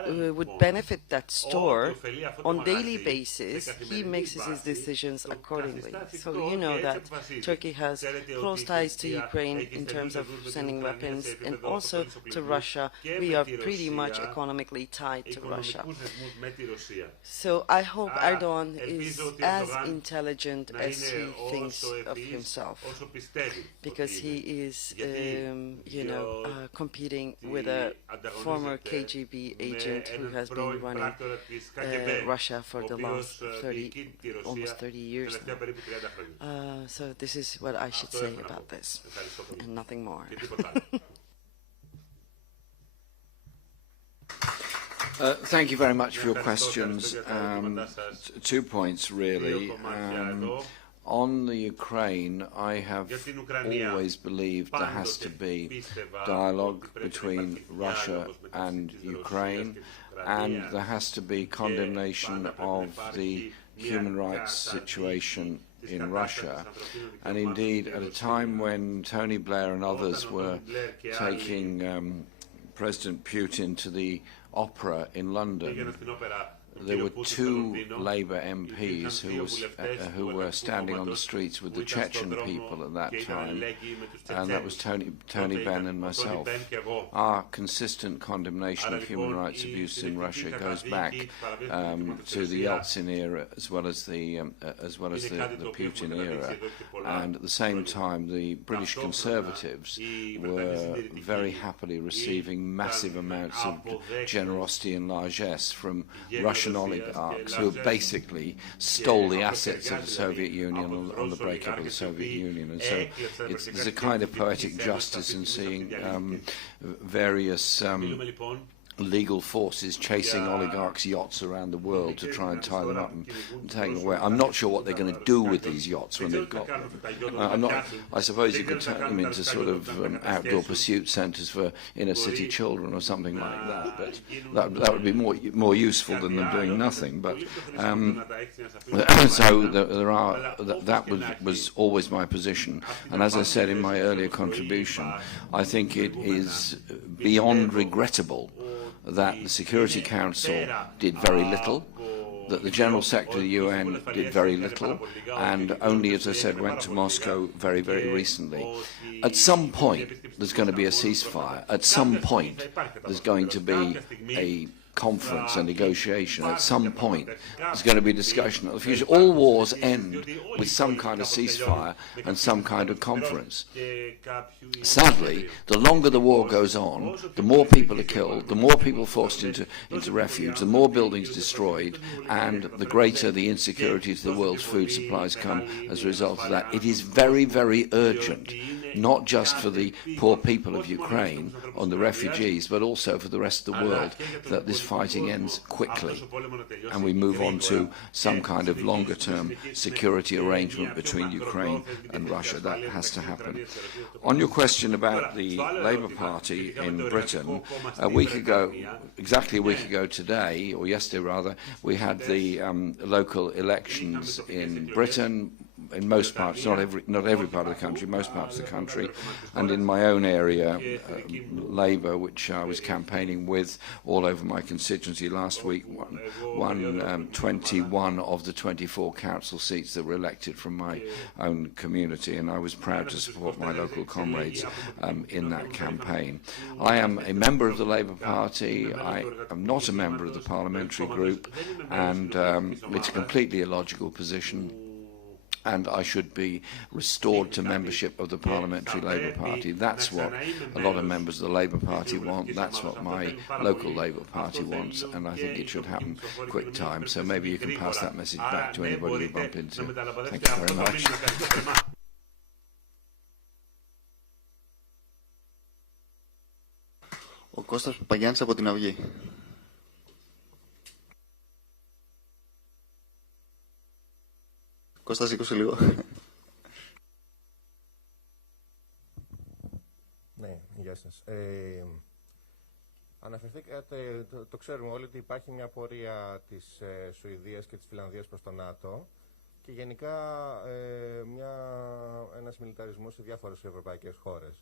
would benefit that store on daily basis, he makes his decisions accordingly. So you know that Turkey has close ties to Ukraine in terms of sending weapons, and also to Russia. We are pretty much economically tied to Russia. So I hope Erdogan is as intelligent as he thinks of himself, because he is, competing with a former KGB agent who has been running Russia for the last almost 30 years now. So this is what I should say about this, and nothing more. Thank you very much for your questions. 2 points, really. On the Ukraine, I have always believed there has to be dialogue between Russia and Ukraine, and there has to be condemnation of the human rights situation in Russia. And indeed, at a time when Tony Blair and others were taking President Putin to the opera in London, there were 2 Labour MPs who were standing on the streets with the Chechen people at that time, and that was Tony Benn and myself. Our consistent condemnation of human rights abuse in Russia goes back to the Yeltsin era as well as the Putin era, and at the same time the British Conservatives were very happily receiving massive amounts of generosity and largesse from Russian oligarchs who basically stole the assets of the Soviet Union on the breakup of the Soviet Union. And so there's a kind of poetic justice in seeing various legal forces chasing oligarchs' yachts around the world to try and tie them up and take them away. I'm not sure what they're going to do with these yachts when they've got them. I suppose you could turn them into sort of outdoor pursuit centres for inner city children or something like that. But that would be more useful than them doing nothing. But so that was always my position. And as I said in my earlier contribution, I think it is beyond regrettable that the Security Council did very little, that the General Secretary of the UN did very little, and only, as I said, went to Moscow very, very recently. At some point, there's going to be a ceasefire. At some point, there's going to be a conference and negotiation. At some point, there's going to be discussion of the future. All wars end with some kind of ceasefire and some kind of conference. Sadly, the longer the war goes on, the more people are killed, the more people forced into refuge, the more buildings destroyed, and the greater the insecurity to the world's food supplies come as a result of that. It is very, very urgent, not just for the poor people of Ukraine and the refugees, but also for the rest of the world, that this fighting ends quickly and we move on to some kind of longer-term security arrangement between Ukraine and Russia. That has to happen. On your question about the Labour Party in Britain, exactly a week ago today, or yesterday rather, we had the local elections in Britain. In most parts, not every part of the country, most parts of the country, and in my own area, Labour, which I was campaigning with all over my constituency last week, won 21 of the 24 council seats that were elected from my own community, and I was proud to support my local comrades in that campaign. I am a member of the Labour Party. I am not a member of the parliamentary group, and it's a completely illogical position. And I should be restored to membership of the Parliamentary Labour Party. That's what a lot of members of the Labour Party want. That's what my local Labour Party wants, and I think it should happen quick time. So maybe you can pass that message back to anybody you bump into. Thank you very much. Ο Κώστας Παπαγιάννης από την Αυγή. Κώστα, σήκωσε λίγο. Ναι, γεια σας. Αναφερθήκατε, το ξέρουμε όλοι, ότι υπάρχει μια πορεία της Σουηδίας και της Φιλανδίας προς το ΝΑΤΟ και γενικά ένας μιλιταρισμός σε διάφορες ευρωπαϊκές χώρες.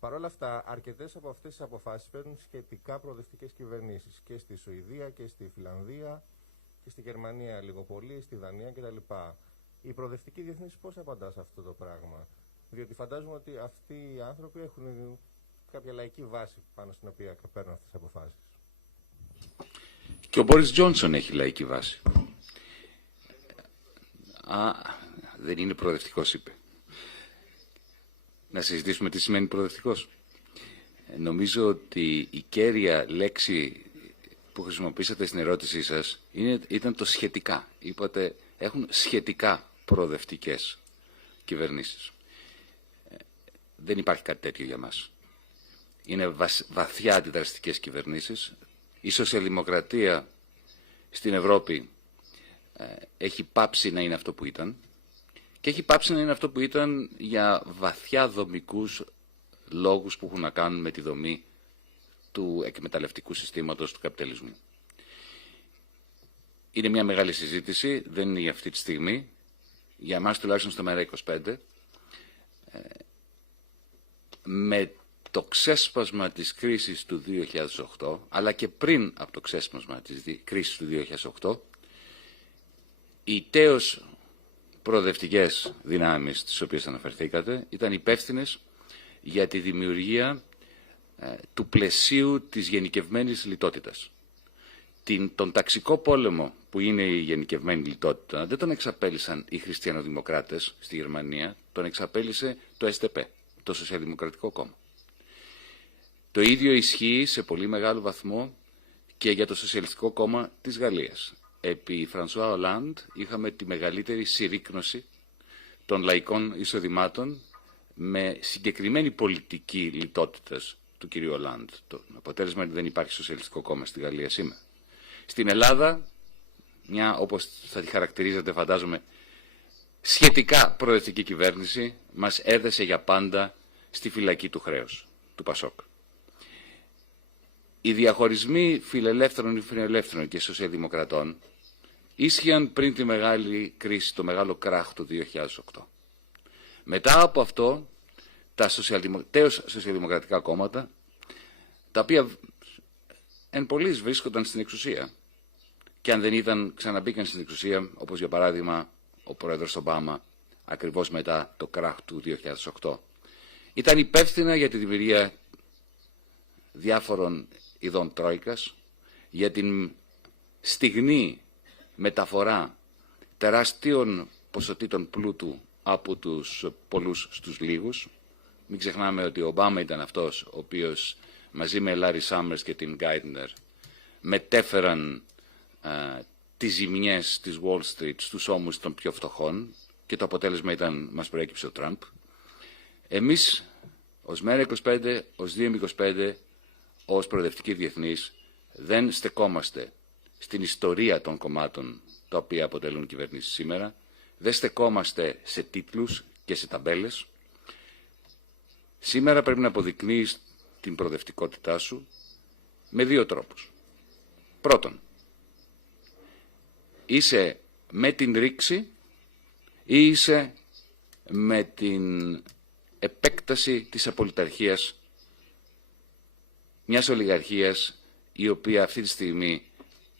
Παρ' όλα αυτά, αρκετές από αυτές τις αποφάσεις παίρνουν σχετικά προοδευτικές κυβερνήσεις και στη Σουηδία και στη Φιλανδία και στη Γερμανία λίγο πολύ, στη Δανία κτλ. Οι προοδευτικοί διεθνείς πώς απαντά σε αυτό το πράγμα? Διότι φαντάζομαι ότι αυτοί οι άνθρωποι έχουν κάποια λαϊκή βάση πάνω στην οποία παίρνουν αυτές τις αποφάσεις. Και ο Μπόρις Τζόνσον έχει λαϊκή βάση. Δεν είναι προοδευτικός, είπε. Να συζητήσουμε τι σημαίνει προοδευτικός. Νομίζω ότι η κέρια λέξη που χρησιμοποίησατε στην ερώτησή σας ήταν το σχετικά. Είπατε έχουν σχετικά προοδευτικές κυβερνήσεις. Δεν υπάρχει κάτι τέτοιο για μας. Είναι βαθιά αντιδραστικές κυβερνήσεις. Η σοσιαλδημοκρατία στην Ευρώπη έχει πάψει να είναι αυτό που ήταν και έχει πάψει να είναι αυτό που ήταν για βαθιά δομικούς λόγους που έχουν να κάνουν με τη δομή του εκμεταλλευτικού συστήματος του καπιταλισμού. Είναι μια μεγάλη συζήτηση, δεν είναι για αυτή τη στιγμή. Για εμάς τουλάχιστον στο ΜΕΡΑ25, με το ξέσπασμα της κρίσης του 2008, αλλά και πριν από το ξέσπασμα της κρίσης του 2008, οι τέως προοδευτικές δυνάμεις τις οποίες αναφερθήκατε ήταν υπεύθυνες για τη δημιουργία του πλαισίου της γενικευμένης λιτότητας. Τον ταξικό πόλεμο που είναι η γενικευμένη λιτότητα δεν τον εξαπέλυσαν οι χριστιανοδημοκράτες στη Γερμανία, τον εξαπέλυσε το SDP, το Σοσιαλδημοκρατικό Κόμμα. Το ίδιο ισχύει σε πολύ μεγάλο βαθμό και για το Σοσιαλιστικό Κόμμα της Γαλλίας. Επί Φρανσουά Ολάντ είχαμε τη μεγαλύτερη συρρίκνωση των λαϊκών εισοδημάτων με συγκεκριμένη πολιτική λιτότητας του κ. Ολάντ. Το αποτέλεσμα είναι ότι δεν υπάρχει Σοσιαλιστικό Κόμμα στη Γαλλία σήμερα. Στην Ελλάδα, μια όπως θα τη χαρακτηρίζετε φαντάζομαι σχετικά προοδευτική κυβέρνηση μας έδεσε για πάντα στη φυλακή του χρέους, του Πασόκ. Οι διαχωρισμοί φιλελεύθερων ή φιλελεύθερων και σοσιαλδημοκρατών ίσχυαν πριν τη μεγάλη κρίση, το μεγάλο κράχ του 2008. Μετά από αυτό, τα τέως σοσιαλδημοκρατικά κόμματα, τα οποία εν πολλοίς βρίσκονταν στην εξουσία, και αν δεν ήταν ξαναμπήκαν στην εξουσία, όπως για παράδειγμα ο πρόεδρος Ομπάμα, ακριβώς μετά το κράχ του 2008, ήταν υπεύθυνα για τη δημιουργία διάφορων ειδών τρόικας, για την στιγνή μεταφορά τεράστιων ποσοτήτων πλούτου από τους πολλούς στους λίγους. Μην ξεχνάμε ότι ο Ομπάμα ήταν αυτός ο οποίος μαζί με Λάρι Σάμερς και την Γκάιντνερ μετέφεραν τις ζημιές της Wall Street στους ώμους των πιο φτωχών και το αποτέλεσμα ήταν, μας προέκυψε ο Τραμπ. Εμείς ως ΜΕΡΑ25, ως ΔΙΕΜ25, ως προοδευτικοί διεθνείς δεν στεκόμαστε στην ιστορία των κομμάτων τα οποία αποτελούν κυβερνήσεις σήμερα, δεν στεκόμαστε σε τίτλους και σε ταμπέλες. Σήμερα πρέπει να αποδεικνύεις την προοδευτικότητά σου με δύο τρόπους. Πρώτον, είσαι με την ρήξη ή είσαι με την επέκταση της απολυταρχίας μιας ολιγαρχίας η οποία αυτή τη στιγμή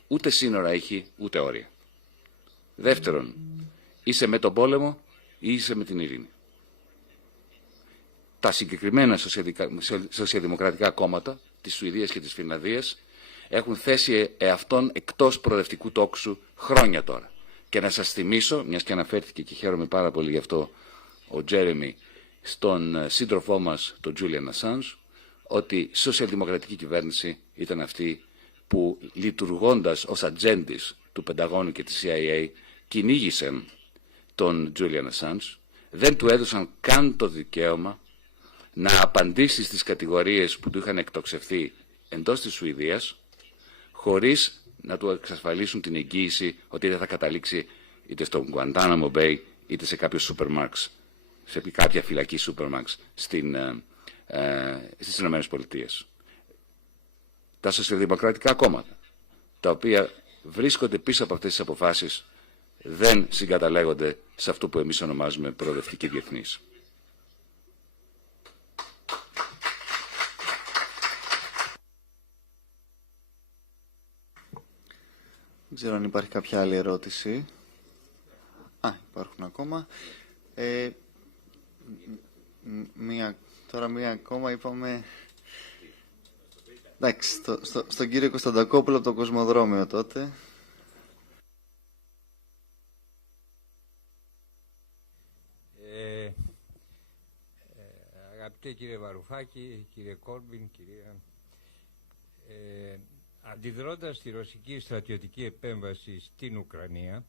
ούτε σύνορα έχει ούτε όρια. Δεύτερον, είσαι με τον πόλεμο ή είσαι με την ειρήνη. Τα συγκεκριμένα σοσιαλδημοκρατικά κόμματα της Σουηδίας και της Φινλανδίας έχουν θέσει εαυτόν εκτός προοδευτικού τόξου χρόνια τώρα. Και να σας θυμίσω, μιας και αναφέρθηκε και χαίρομαι πάρα πολύ γι' αυτό ο Τζέρεμι, στον σύντροφό μας, τον Julian Assange, ότι η σοσιαλδημοκρατική κυβέρνηση ήταν αυτή που λειτουργώντας ως ατζέντης του Πενταγώνου και της CIA κυνήγησαν τον Julian Assange, δεν του έδωσαν καν το δικαίωμα να απαντήσει στις κατηγορίες που του είχαν εκτοξευθεί εντός της Σουηδίας, χωρίς να του εξασφαλίσουν την εγγύηση ότι δεν θα καταλήξει είτε στο Guantanamo Bay είτε σε κάποιο Supermax, σε κάποια φυλακή Supermax στις ΗΠΑ. Τα σοσιαλδημοκρατικά κόμματα, τα οποία βρίσκονται πίσω από αυτές τις αποφάσεις, δεν συγκαταλέγονται σε αυτό που εμείς ονομάζουμε προοδευτική διεθνής. ξέρω αν υπάρχει κάποια άλλη ερώτηση. Υπάρχουν ακόμα. Τώρα μία ακόμα είπαμε... Εντάξει, στον κύριο Κωνσταντακόπουλο από το Κοσμοδρόμιο τότε. Αγαπητέ κύριε Βαρουφάκη, κύριε Κόρμπιν, κυρία... αντιδρώντας στη ρωσική στρατιωτική επέμβαση στην Ουκρανία,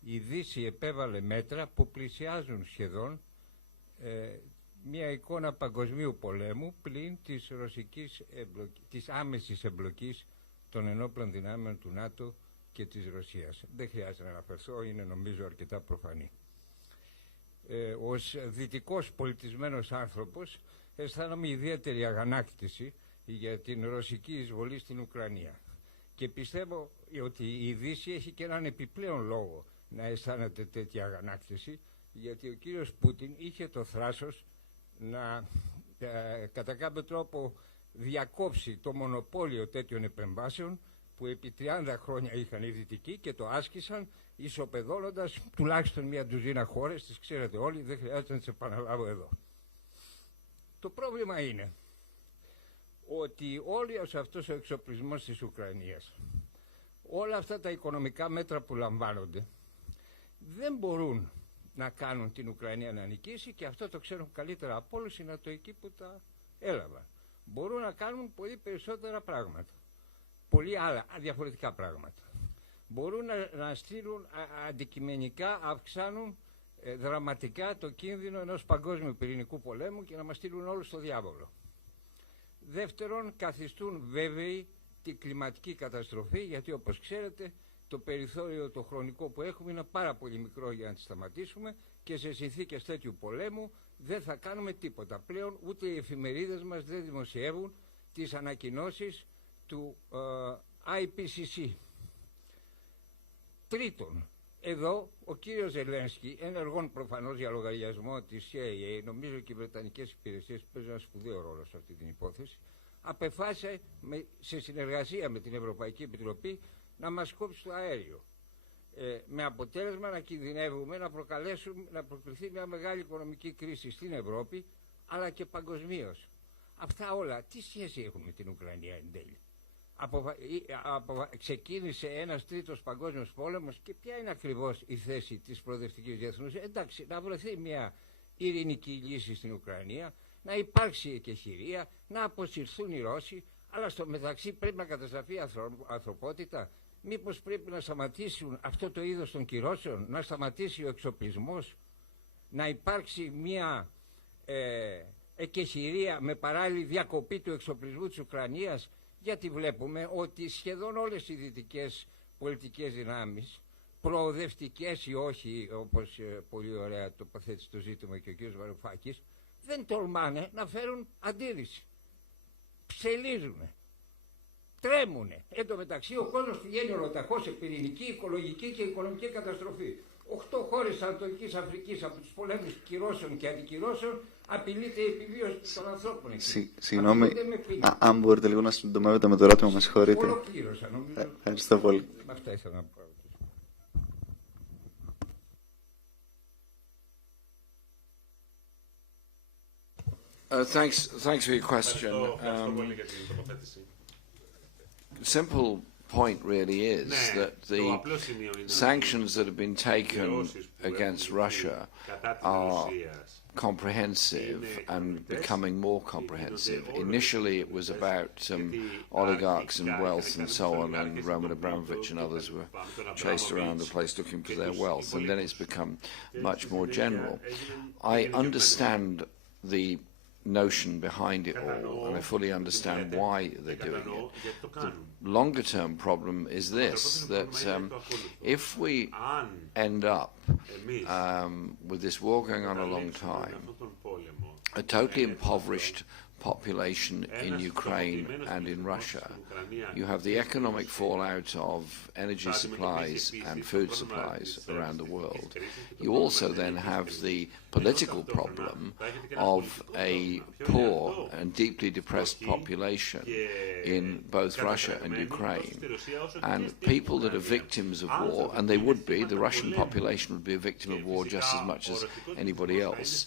η Δύση επέβαλε μέτρα που πλησιάζουν σχεδόν μια εικόνα παγκοσμίου πολέμου πλην της άμεσης εμπλοκής των ενόπλων δυνάμεων του ΝΑΤΟ και της Ρωσίας. Δεν χρειάζεται να αναφερθώ, είναι νομίζω αρκετά προφανή. Ως δυτικός πολιτισμένος άνθρωπος αισθάνομαι ιδιαίτερη αγανάκτηση για την ρωσική εισβολή στην Ουκρανία. Και πιστεύω ότι η Δύση έχει και έναν επιπλέον λόγο να αισθάνεται τέτοια αγανάκτηση, γιατί ο κύριος Πούτιν είχε το θράσος να κατά κάποιο τρόπο διακόψει το μονοπόλιο τέτοιων επεμβάσεων που επί 30 χρόνια είχαν οι Δυτικοί και το άσκησαν ισοπεδώνοντας τουλάχιστον μια ντουζίνα χώρες, τις ξέρετε όλοι, δεν χρειάζεται να τις επαναλάβω εδώ. Το πρόβλημα είναι ότι όλος αυτός ο εξοπλισμός της Ουκρανίας, όλα αυτά τα οικονομικά μέτρα που λαμβάνονται, δεν μπορούν να κάνουν την Ουκρανία να νικήσει, και αυτό το ξέρουν καλύτερα από όλους οι νατοικοί που τα έλαβαν. Μπορούν να κάνουν πολύ περισσότερα πράγματα, πολύ άλλα διαφορετικά πράγματα. Μπορούν να στείλουν αντικειμενικά, αυξάνουν δραματικά το κίνδυνο ενός παγκόσμιου πυρηνικού πολέμου και να μας στείλουν όλους στο διάβολο. Δεύτερον, καθιστούν βέβαιη την κλιματική καταστροφή, γιατί όπως ξέρετε το περιθώριο το χρονικό που έχουμε είναι πάρα πολύ μικρό για να τη σταματήσουμε, και σε συνθήκες τέτοιου πολέμου δεν θα κάνουμε τίποτα. Πλέον ούτε οι εφημερίδες μας δεν δημοσιεύουν τις ανακοινώσεις του IPCC. Τρίτον, εδώ ο κύριος Ζελένσκι, ενεργών προφανώς για λογαριασμό της ΕΣΗΕΑ, νομίζω και οι Βρετανικές υπηρεσίες παίζουν ένα σπουδαίο ρόλο σε αυτή την υπόθεση, απεφάσισε σε συνεργασία με την Ευρωπαϊκή Επιτροπή να μας κόψει το αέριο. Με αποτέλεσμα να κινδυνεύουμε να προκληθεί μια μεγάλη οικονομική κρίση στην Ευρώπη, αλλά και παγκοσμίως. Αυτά όλα τι σχέση έχουν με την Ουκρανία εν τέλει? Ξεκίνησε ένας τρίτος παγκόσμιος πόλεμος, και ποια είναι ακριβώς η θέση της προοδευτικής διεθνούς? Εντάξει, να βρεθεί μια ειρηνική λύση στην Ουκρανία, να υπάρξει εκεχηρία, να αποσυρθούν οι Ρώσοι, αλλά στο μεταξύ πρέπει να καταστραφεί η ανθρωπότητα. Μήπως πρέπει να σταματήσουν αυτό το είδος των κυρώσεων, να σταματήσει ο εξοπλισμός, να υπάρξει μια εκεχηρία με παράλληλη διακοπή του εξοπλισμού της Ουκρανίας, γιατί βλέπουμε ότι σχεδόν όλες οι δυτικές πολιτικές δυνάμεις, προοδευτικές ή όχι, όπως πολύ ωραία τοποθέτησε το ζήτημα και ο κ. Βαρουφάκης, δεν τολμάνε να φέρουν αντίρρηση. Ψελίζουνε. Τρέμουνε. Εν τω μεταξύ ο κόσμος πηγαίνει ολοταχώς σε πυρηνική, οικολογική και οικονομική καταστροφή. 8 χώρες της Ανατολικής Αφρικής από τους πολέμους κυρώσεων και αντικυρώσεων απειλείται η επιβίωση των ανθρώπων. Συγγνώμη, αν μπορείτε λίγο να συντομεύετε με το ερώτημα, με συγχωρείτε. Ολοκλήρωσα, νομίζω. Ευχαριστώ πολύ. Αυτά ήθελα να πω. Thanks for your question. Simple point really is that the sanctions that have been taken against Russia are comprehensive and becoming more comprehensive. Initially it was about oligarchs and wealth and so on, and Roman Abramovich and others were chased around the place looking for their wealth, and then it's become much more general. I understand the notion behind it all, and I fully understand why they're doing it. The longer term problem is this, that if we end up with this war going on a long time, a totally impoverished population in Ukraine and in Russia. You have the economic fallout of energy supplies and food supplies around the world. You also then have the political problem of a poor and deeply depressed population in both Russia and Ukraine, and people that are victims of war, and they would be, the Russian population would be a victim of war just as much as anybody else,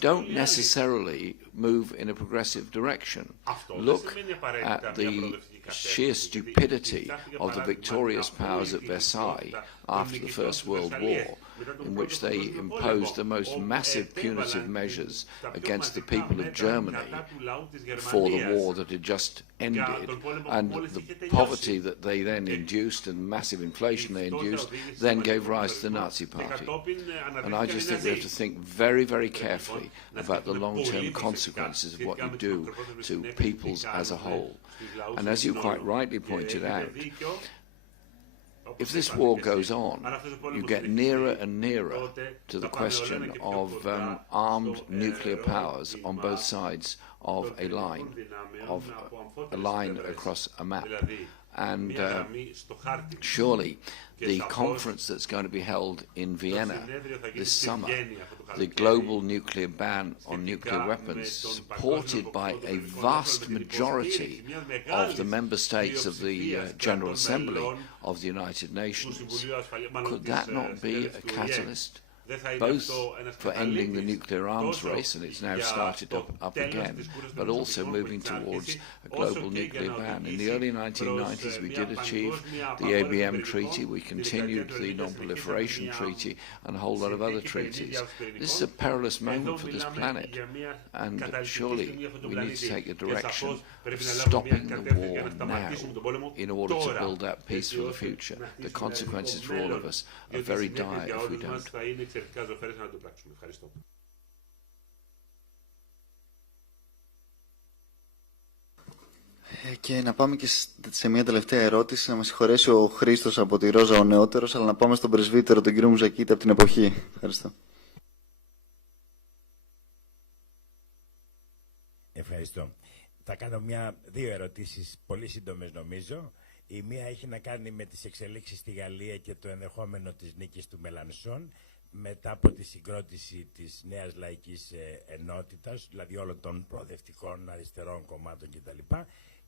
don't necessarily move in a progressive direction. Look at the sheer stupidity of the victorious powers at Versailles after the First World War, in which they imposed the most massive punitive measures against the people of Germany for the war that had just ended, and the poverty that they then induced and massive inflation they induced then gave rise to the Nazi Party. And I just think we have to think very, very carefully about the long-term consequences of what you do to peoples as a whole. And as you quite rightly pointed out, if this war goes on, you get nearer and nearer to the question of armed nuclear powers on both sides of a line across a map. And surely the conference that's going to be held in Vienna this summer, the global nuclear ban on nuclear weapons, supported by a vast majority of the member states of the General Assembly of the United Nations, could that not be a catalyst both for ending the nuclear arms race, and it's now started up again, but also moving towards a global nuclear ban? In the early 1990s, we did achieve the ABM Treaty, we continued the Non-Proliferation Treaty, and a whole lot of other treaties. This is a perilous moment for this planet, and surely we need to take a direction of stopping the war now in order to build that peace for the future. The consequences for all of us are very dire if we don't. Και να πάμε και σε μια τελευταία ερώτηση, να με συγχωρέσει ο Χρήστος από τη Ρόζα ο νεότερος, αλλά να πάμε στον πρεσβύτερο, τον κύριο Μουζακίτη, από την εποχή. Ευχαριστώ. Ευχαριστώ. Θα κάνω δύο ερωτήσεις, πολύ σύντομες νομίζω. Η μία έχει να κάνει με τις εξελίξεις στη Γαλλία και το ενδεχόμενο της νίκης του Μελανσόν μετά από τη συγκρότηση της νέας λαϊκής ενότητας, δηλαδή όλων των προοδευτικών αριστερών κομμάτων κτλ.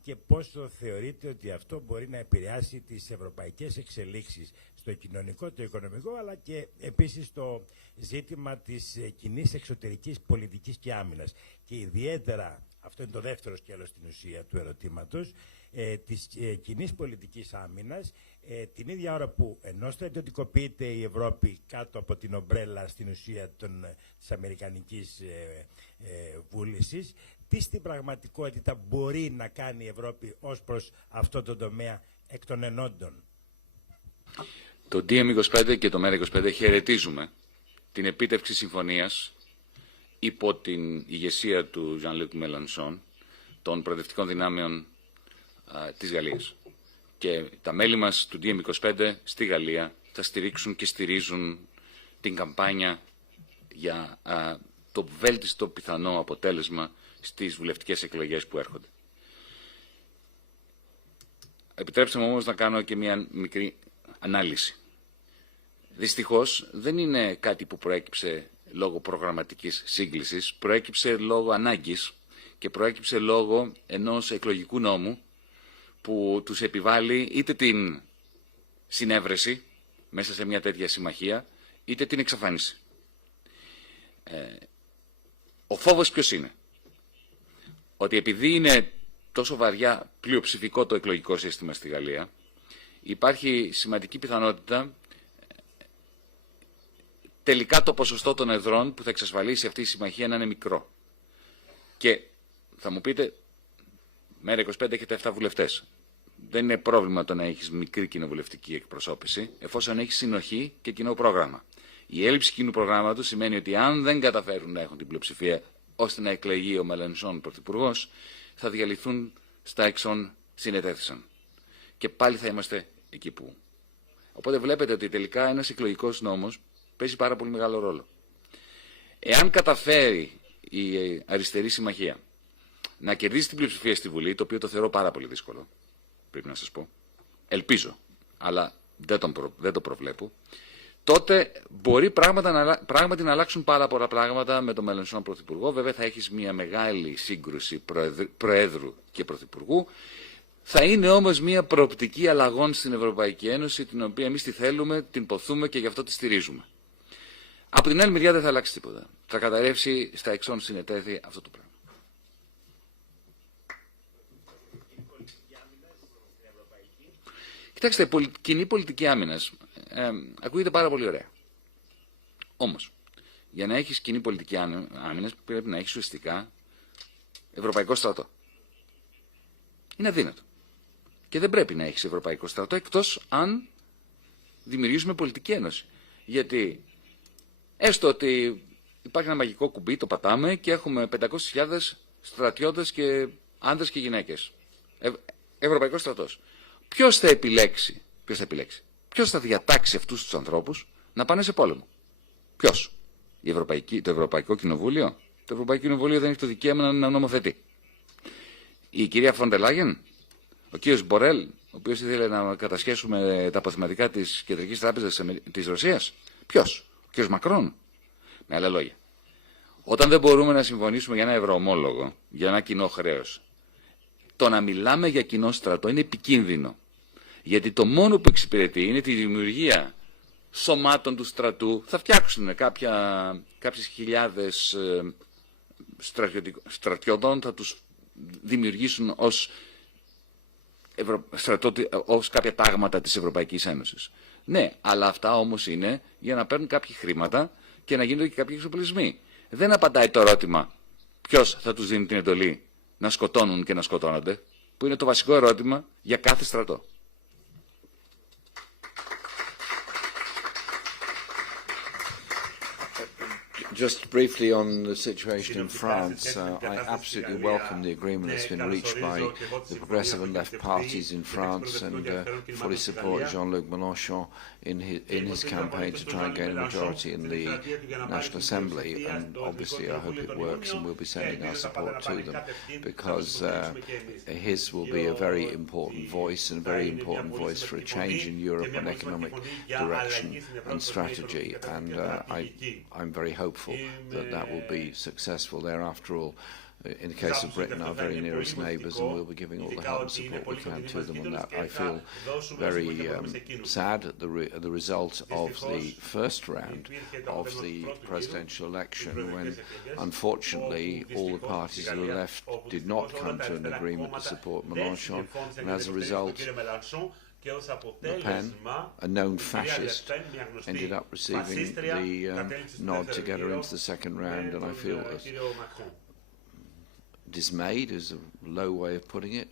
Και πόσο θεωρείτε ότι αυτό μπορεί να επηρεάσει τις ευρωπαϊκές εξελίξεις στο κοινωνικό, το οικονομικό, αλλά και επίσης το ζήτημα της κοινής εξωτερικής πολιτικής και άμυνας. Και ιδιαίτερα, αυτό είναι το δεύτερο σκέλος στην ουσία του ερωτήματος, της κοινής πολιτικής άμυνας, την ίδια ώρα που ενώ στρατιωτικοποιείται η Ευρώπη κάτω από την ομπρέλα στην ουσία της αμερικανικής βούλησης, τι στην πραγματικότητα μπορεί να κάνει η Ευρώπη ως προς αυτό το τομέα εκ των ενόντων? Το DM25 και το MER25 χαιρετίζουμε την επίτευξη συμφωνίας υπό την ηγεσία του Jean-Luc Mélenchon των προοδευτικών δυνάμεων της Γαλλίας. Και τα μέλη μας του DM25 στη Γαλλία θα στηρίξουν και στηρίζουν την καμπάνια για το βέλτιστο πιθανό αποτέλεσμα στις βουλευτικές εκλογές που έρχονται. Επιτρέψτε μου όμως να κάνω και μια μικρή ανάλυση. Δυστυχώς δεν είναι κάτι που προέκυψε λόγω προγραμματικής σύγκλησης, προέκυψε λόγω ανάγκης και προέκυψε λόγω ενός εκλογικού νόμου που τους επιβάλλει είτε την συνέβρεση μέσα σε μια τέτοια συμμαχία, είτε την εξαφάνιση. Ο φόβος ποιος είναι? Ότι επειδή είναι τόσο βαριά πλειοψηφικό το εκλογικό σύστημα στη Γαλλία, υπάρχει σημαντική πιθανότητα τελικά το ποσοστό των εδρών που θα εξασφαλίσει αυτή η συμμαχία να είναι μικρό. Και θα μου πείτε, MER25 έχετε 7 βουλευτές. Δεν είναι πρόβλημα το να έχεις μικρή κοινοβουλευτική εκπροσώπηση, εφόσον έχεις συνοχή και κοινό πρόγραμμα. Η έλλειψη κοινού προγράμματος σημαίνει ότι αν δεν καταφέρουν να έχουν την πλειοψηφία ώστε να εκλεγεί ο Μελανσόν πρωθυπουργός, θα διαλυθούν στα εξών συνετέθησαν. Και πάλι θα είμαστε εκεί που. Οπότε βλέπετε ότι τελικά ένας εκλογικός νόμος παίζει πάρα πολύ μεγάλο ρόλο. Εάν καταφέρει η αριστερή συμμαχία να κερδίσει την πλειοψηφία στη Βουλή, το οποίο το θεωρώ πάρα πολύ δύσκολο, πρέπει να σας πω. Ελπίζω, αλλά δεν το προβλέπω. Τότε μπορεί πράγματι να αλλάξουν πάρα πολλά πράγματα με τον μελλονισμένο πρωθυπουργό. Βέβαια θα έχεις μια μεγάλη σύγκρουση προέδρου και πρωθυπουργού. Θα είναι όμως μια προοπτική αλλαγών στην Ευρωπαϊκή Ένωση, την οποία εμείς τη θέλουμε, την ποθούμε και γι' αυτό τη στηρίζουμε. Από την άλλη μεριά δεν θα αλλάξει τίποτα. Θα καταρρεύσει στα εξών συνετέθη αυτό το πράγμα. Κοιτάξτε, κοινή πολιτική άμυνας ακούγεται πάρα πολύ ωραία. Όμως, για να έχεις κοινή πολιτική άμυνας πρέπει να έχεις ουσιαστικά ευρωπαϊκό στρατό. Είναι αδύνατο. Και δεν πρέπει να έχεις ευρωπαϊκό στρατό εκτός αν δημιουργήσουμε πολιτική ένωση. Γιατί έστω ότι υπάρχει ένα μαγικό κουμπί, το πατάμε και έχουμε 500.000 στρατιώτες και άνδρες και γυναίκες. Ευρωπαϊκός στρατός. Ποιος θα επιλέξει, ποιος θα διατάξει αυτούς τους ανθρώπους να πάνε σε πόλεμο? Ποιος? Το Ευρωπαϊκό Κοινοβούλιο? Το Ευρωπαϊκό Κοινοβούλιο δεν έχει το δικαίωμα να νομοθετεί. Η κυρία Φοντερ Λάγεν, ο κύριος Μπορέλ, ο οποίος ήθελε να κατασχέσουμε τα αποθεματικά της Κεντρικής Τράπεζας της Ρωσίας. Ποιος? Ο κύριος Μακρόν. Με άλλα λόγια, όταν δεν μπορούμε να συμφωνήσουμε για ένα ευρωομόλογο, για ένα κοινό χρέος, το να μιλάμε για κοινό στρατό είναι επικίνδυνο. Γιατί το μόνο που εξυπηρετεί είναι τη δημιουργία σωμάτων του στρατού. Θα φτιάξουν κάποιες χιλιάδες στρατιωτών, θα τους δημιουργήσουν ως κάποια τάγματα της Ευρωπαϊκής Ένωσης. Ναι, αλλά αυτά όμως είναι για να παίρνουν κάποια χρήματα και να γίνονται και κάποιοι εξοπλισμοί. Δεν απαντάει το ερώτημα ποιος θα τους δίνει την εντολή να σκοτώνουν και να σκοτώνονται, που είναι το βασικό ερώτημα για κάθε στρατό. Just briefly on the situation in France, I absolutely welcome the agreement that's been reached by the progressive and left parties in France and fully support Jean-Luc Mélenchon in his campaign to try and gain a majority in the National Assembly. And obviously I hope it works and we'll be sending our support to them because his will be a very important voice and a very important voice for a change in Europe and economic direction and strategy. And I'm very hopeful that will be successful. They're, after all, in the case of Britain, our very nearest neighbours, and we'll be giving all the help and support we can to them on that. I feel very sad at the result of the first round of the presidential election, when, unfortunately, all the parties of the left did not come to an agreement to support Mélenchon, and as a result, Le Pen, a known fascist, ended up receiving the nod to get her into the second round, and I feel dismayed is a low way of putting it,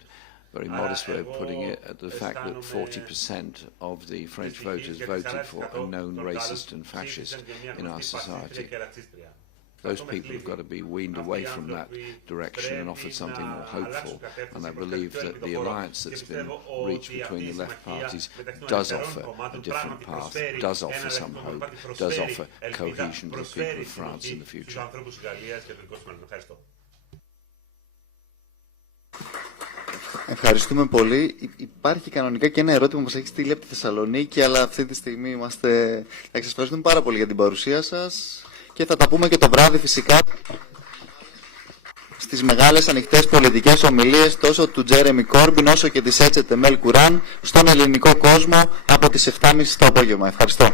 very modest way of putting it, at the fact that 40% of the French voters voted for a known racist and fascist in our society. Those people have got to be weaned away from that direction and offered something more hopeful. And I believe that the alliance that's been reached between the left parties does offer a different path, does offer some hope, does offer cohesion to the people of France in the future. Ευχαριστούμε πολύ. Υπάρχει κανονικά και ένα ερώτημα που μας έχει στείλει από τη Θεσσαλονίκη, αλλά αυτή τη στιγμή θα σας ευχαριστούμε πάρα πολύ για την παρουσία σας. Και θα τα πούμε και το βράδυ φυσικά στις μεγάλες ανοιχτές πολιτικές ομιλίες τόσο του Τζέρεμι Κόρμπιν όσο και της Ece Temelkuran στον ελληνικό κόσμο από τις 7.30 το απόγευμα. Ευχαριστώ.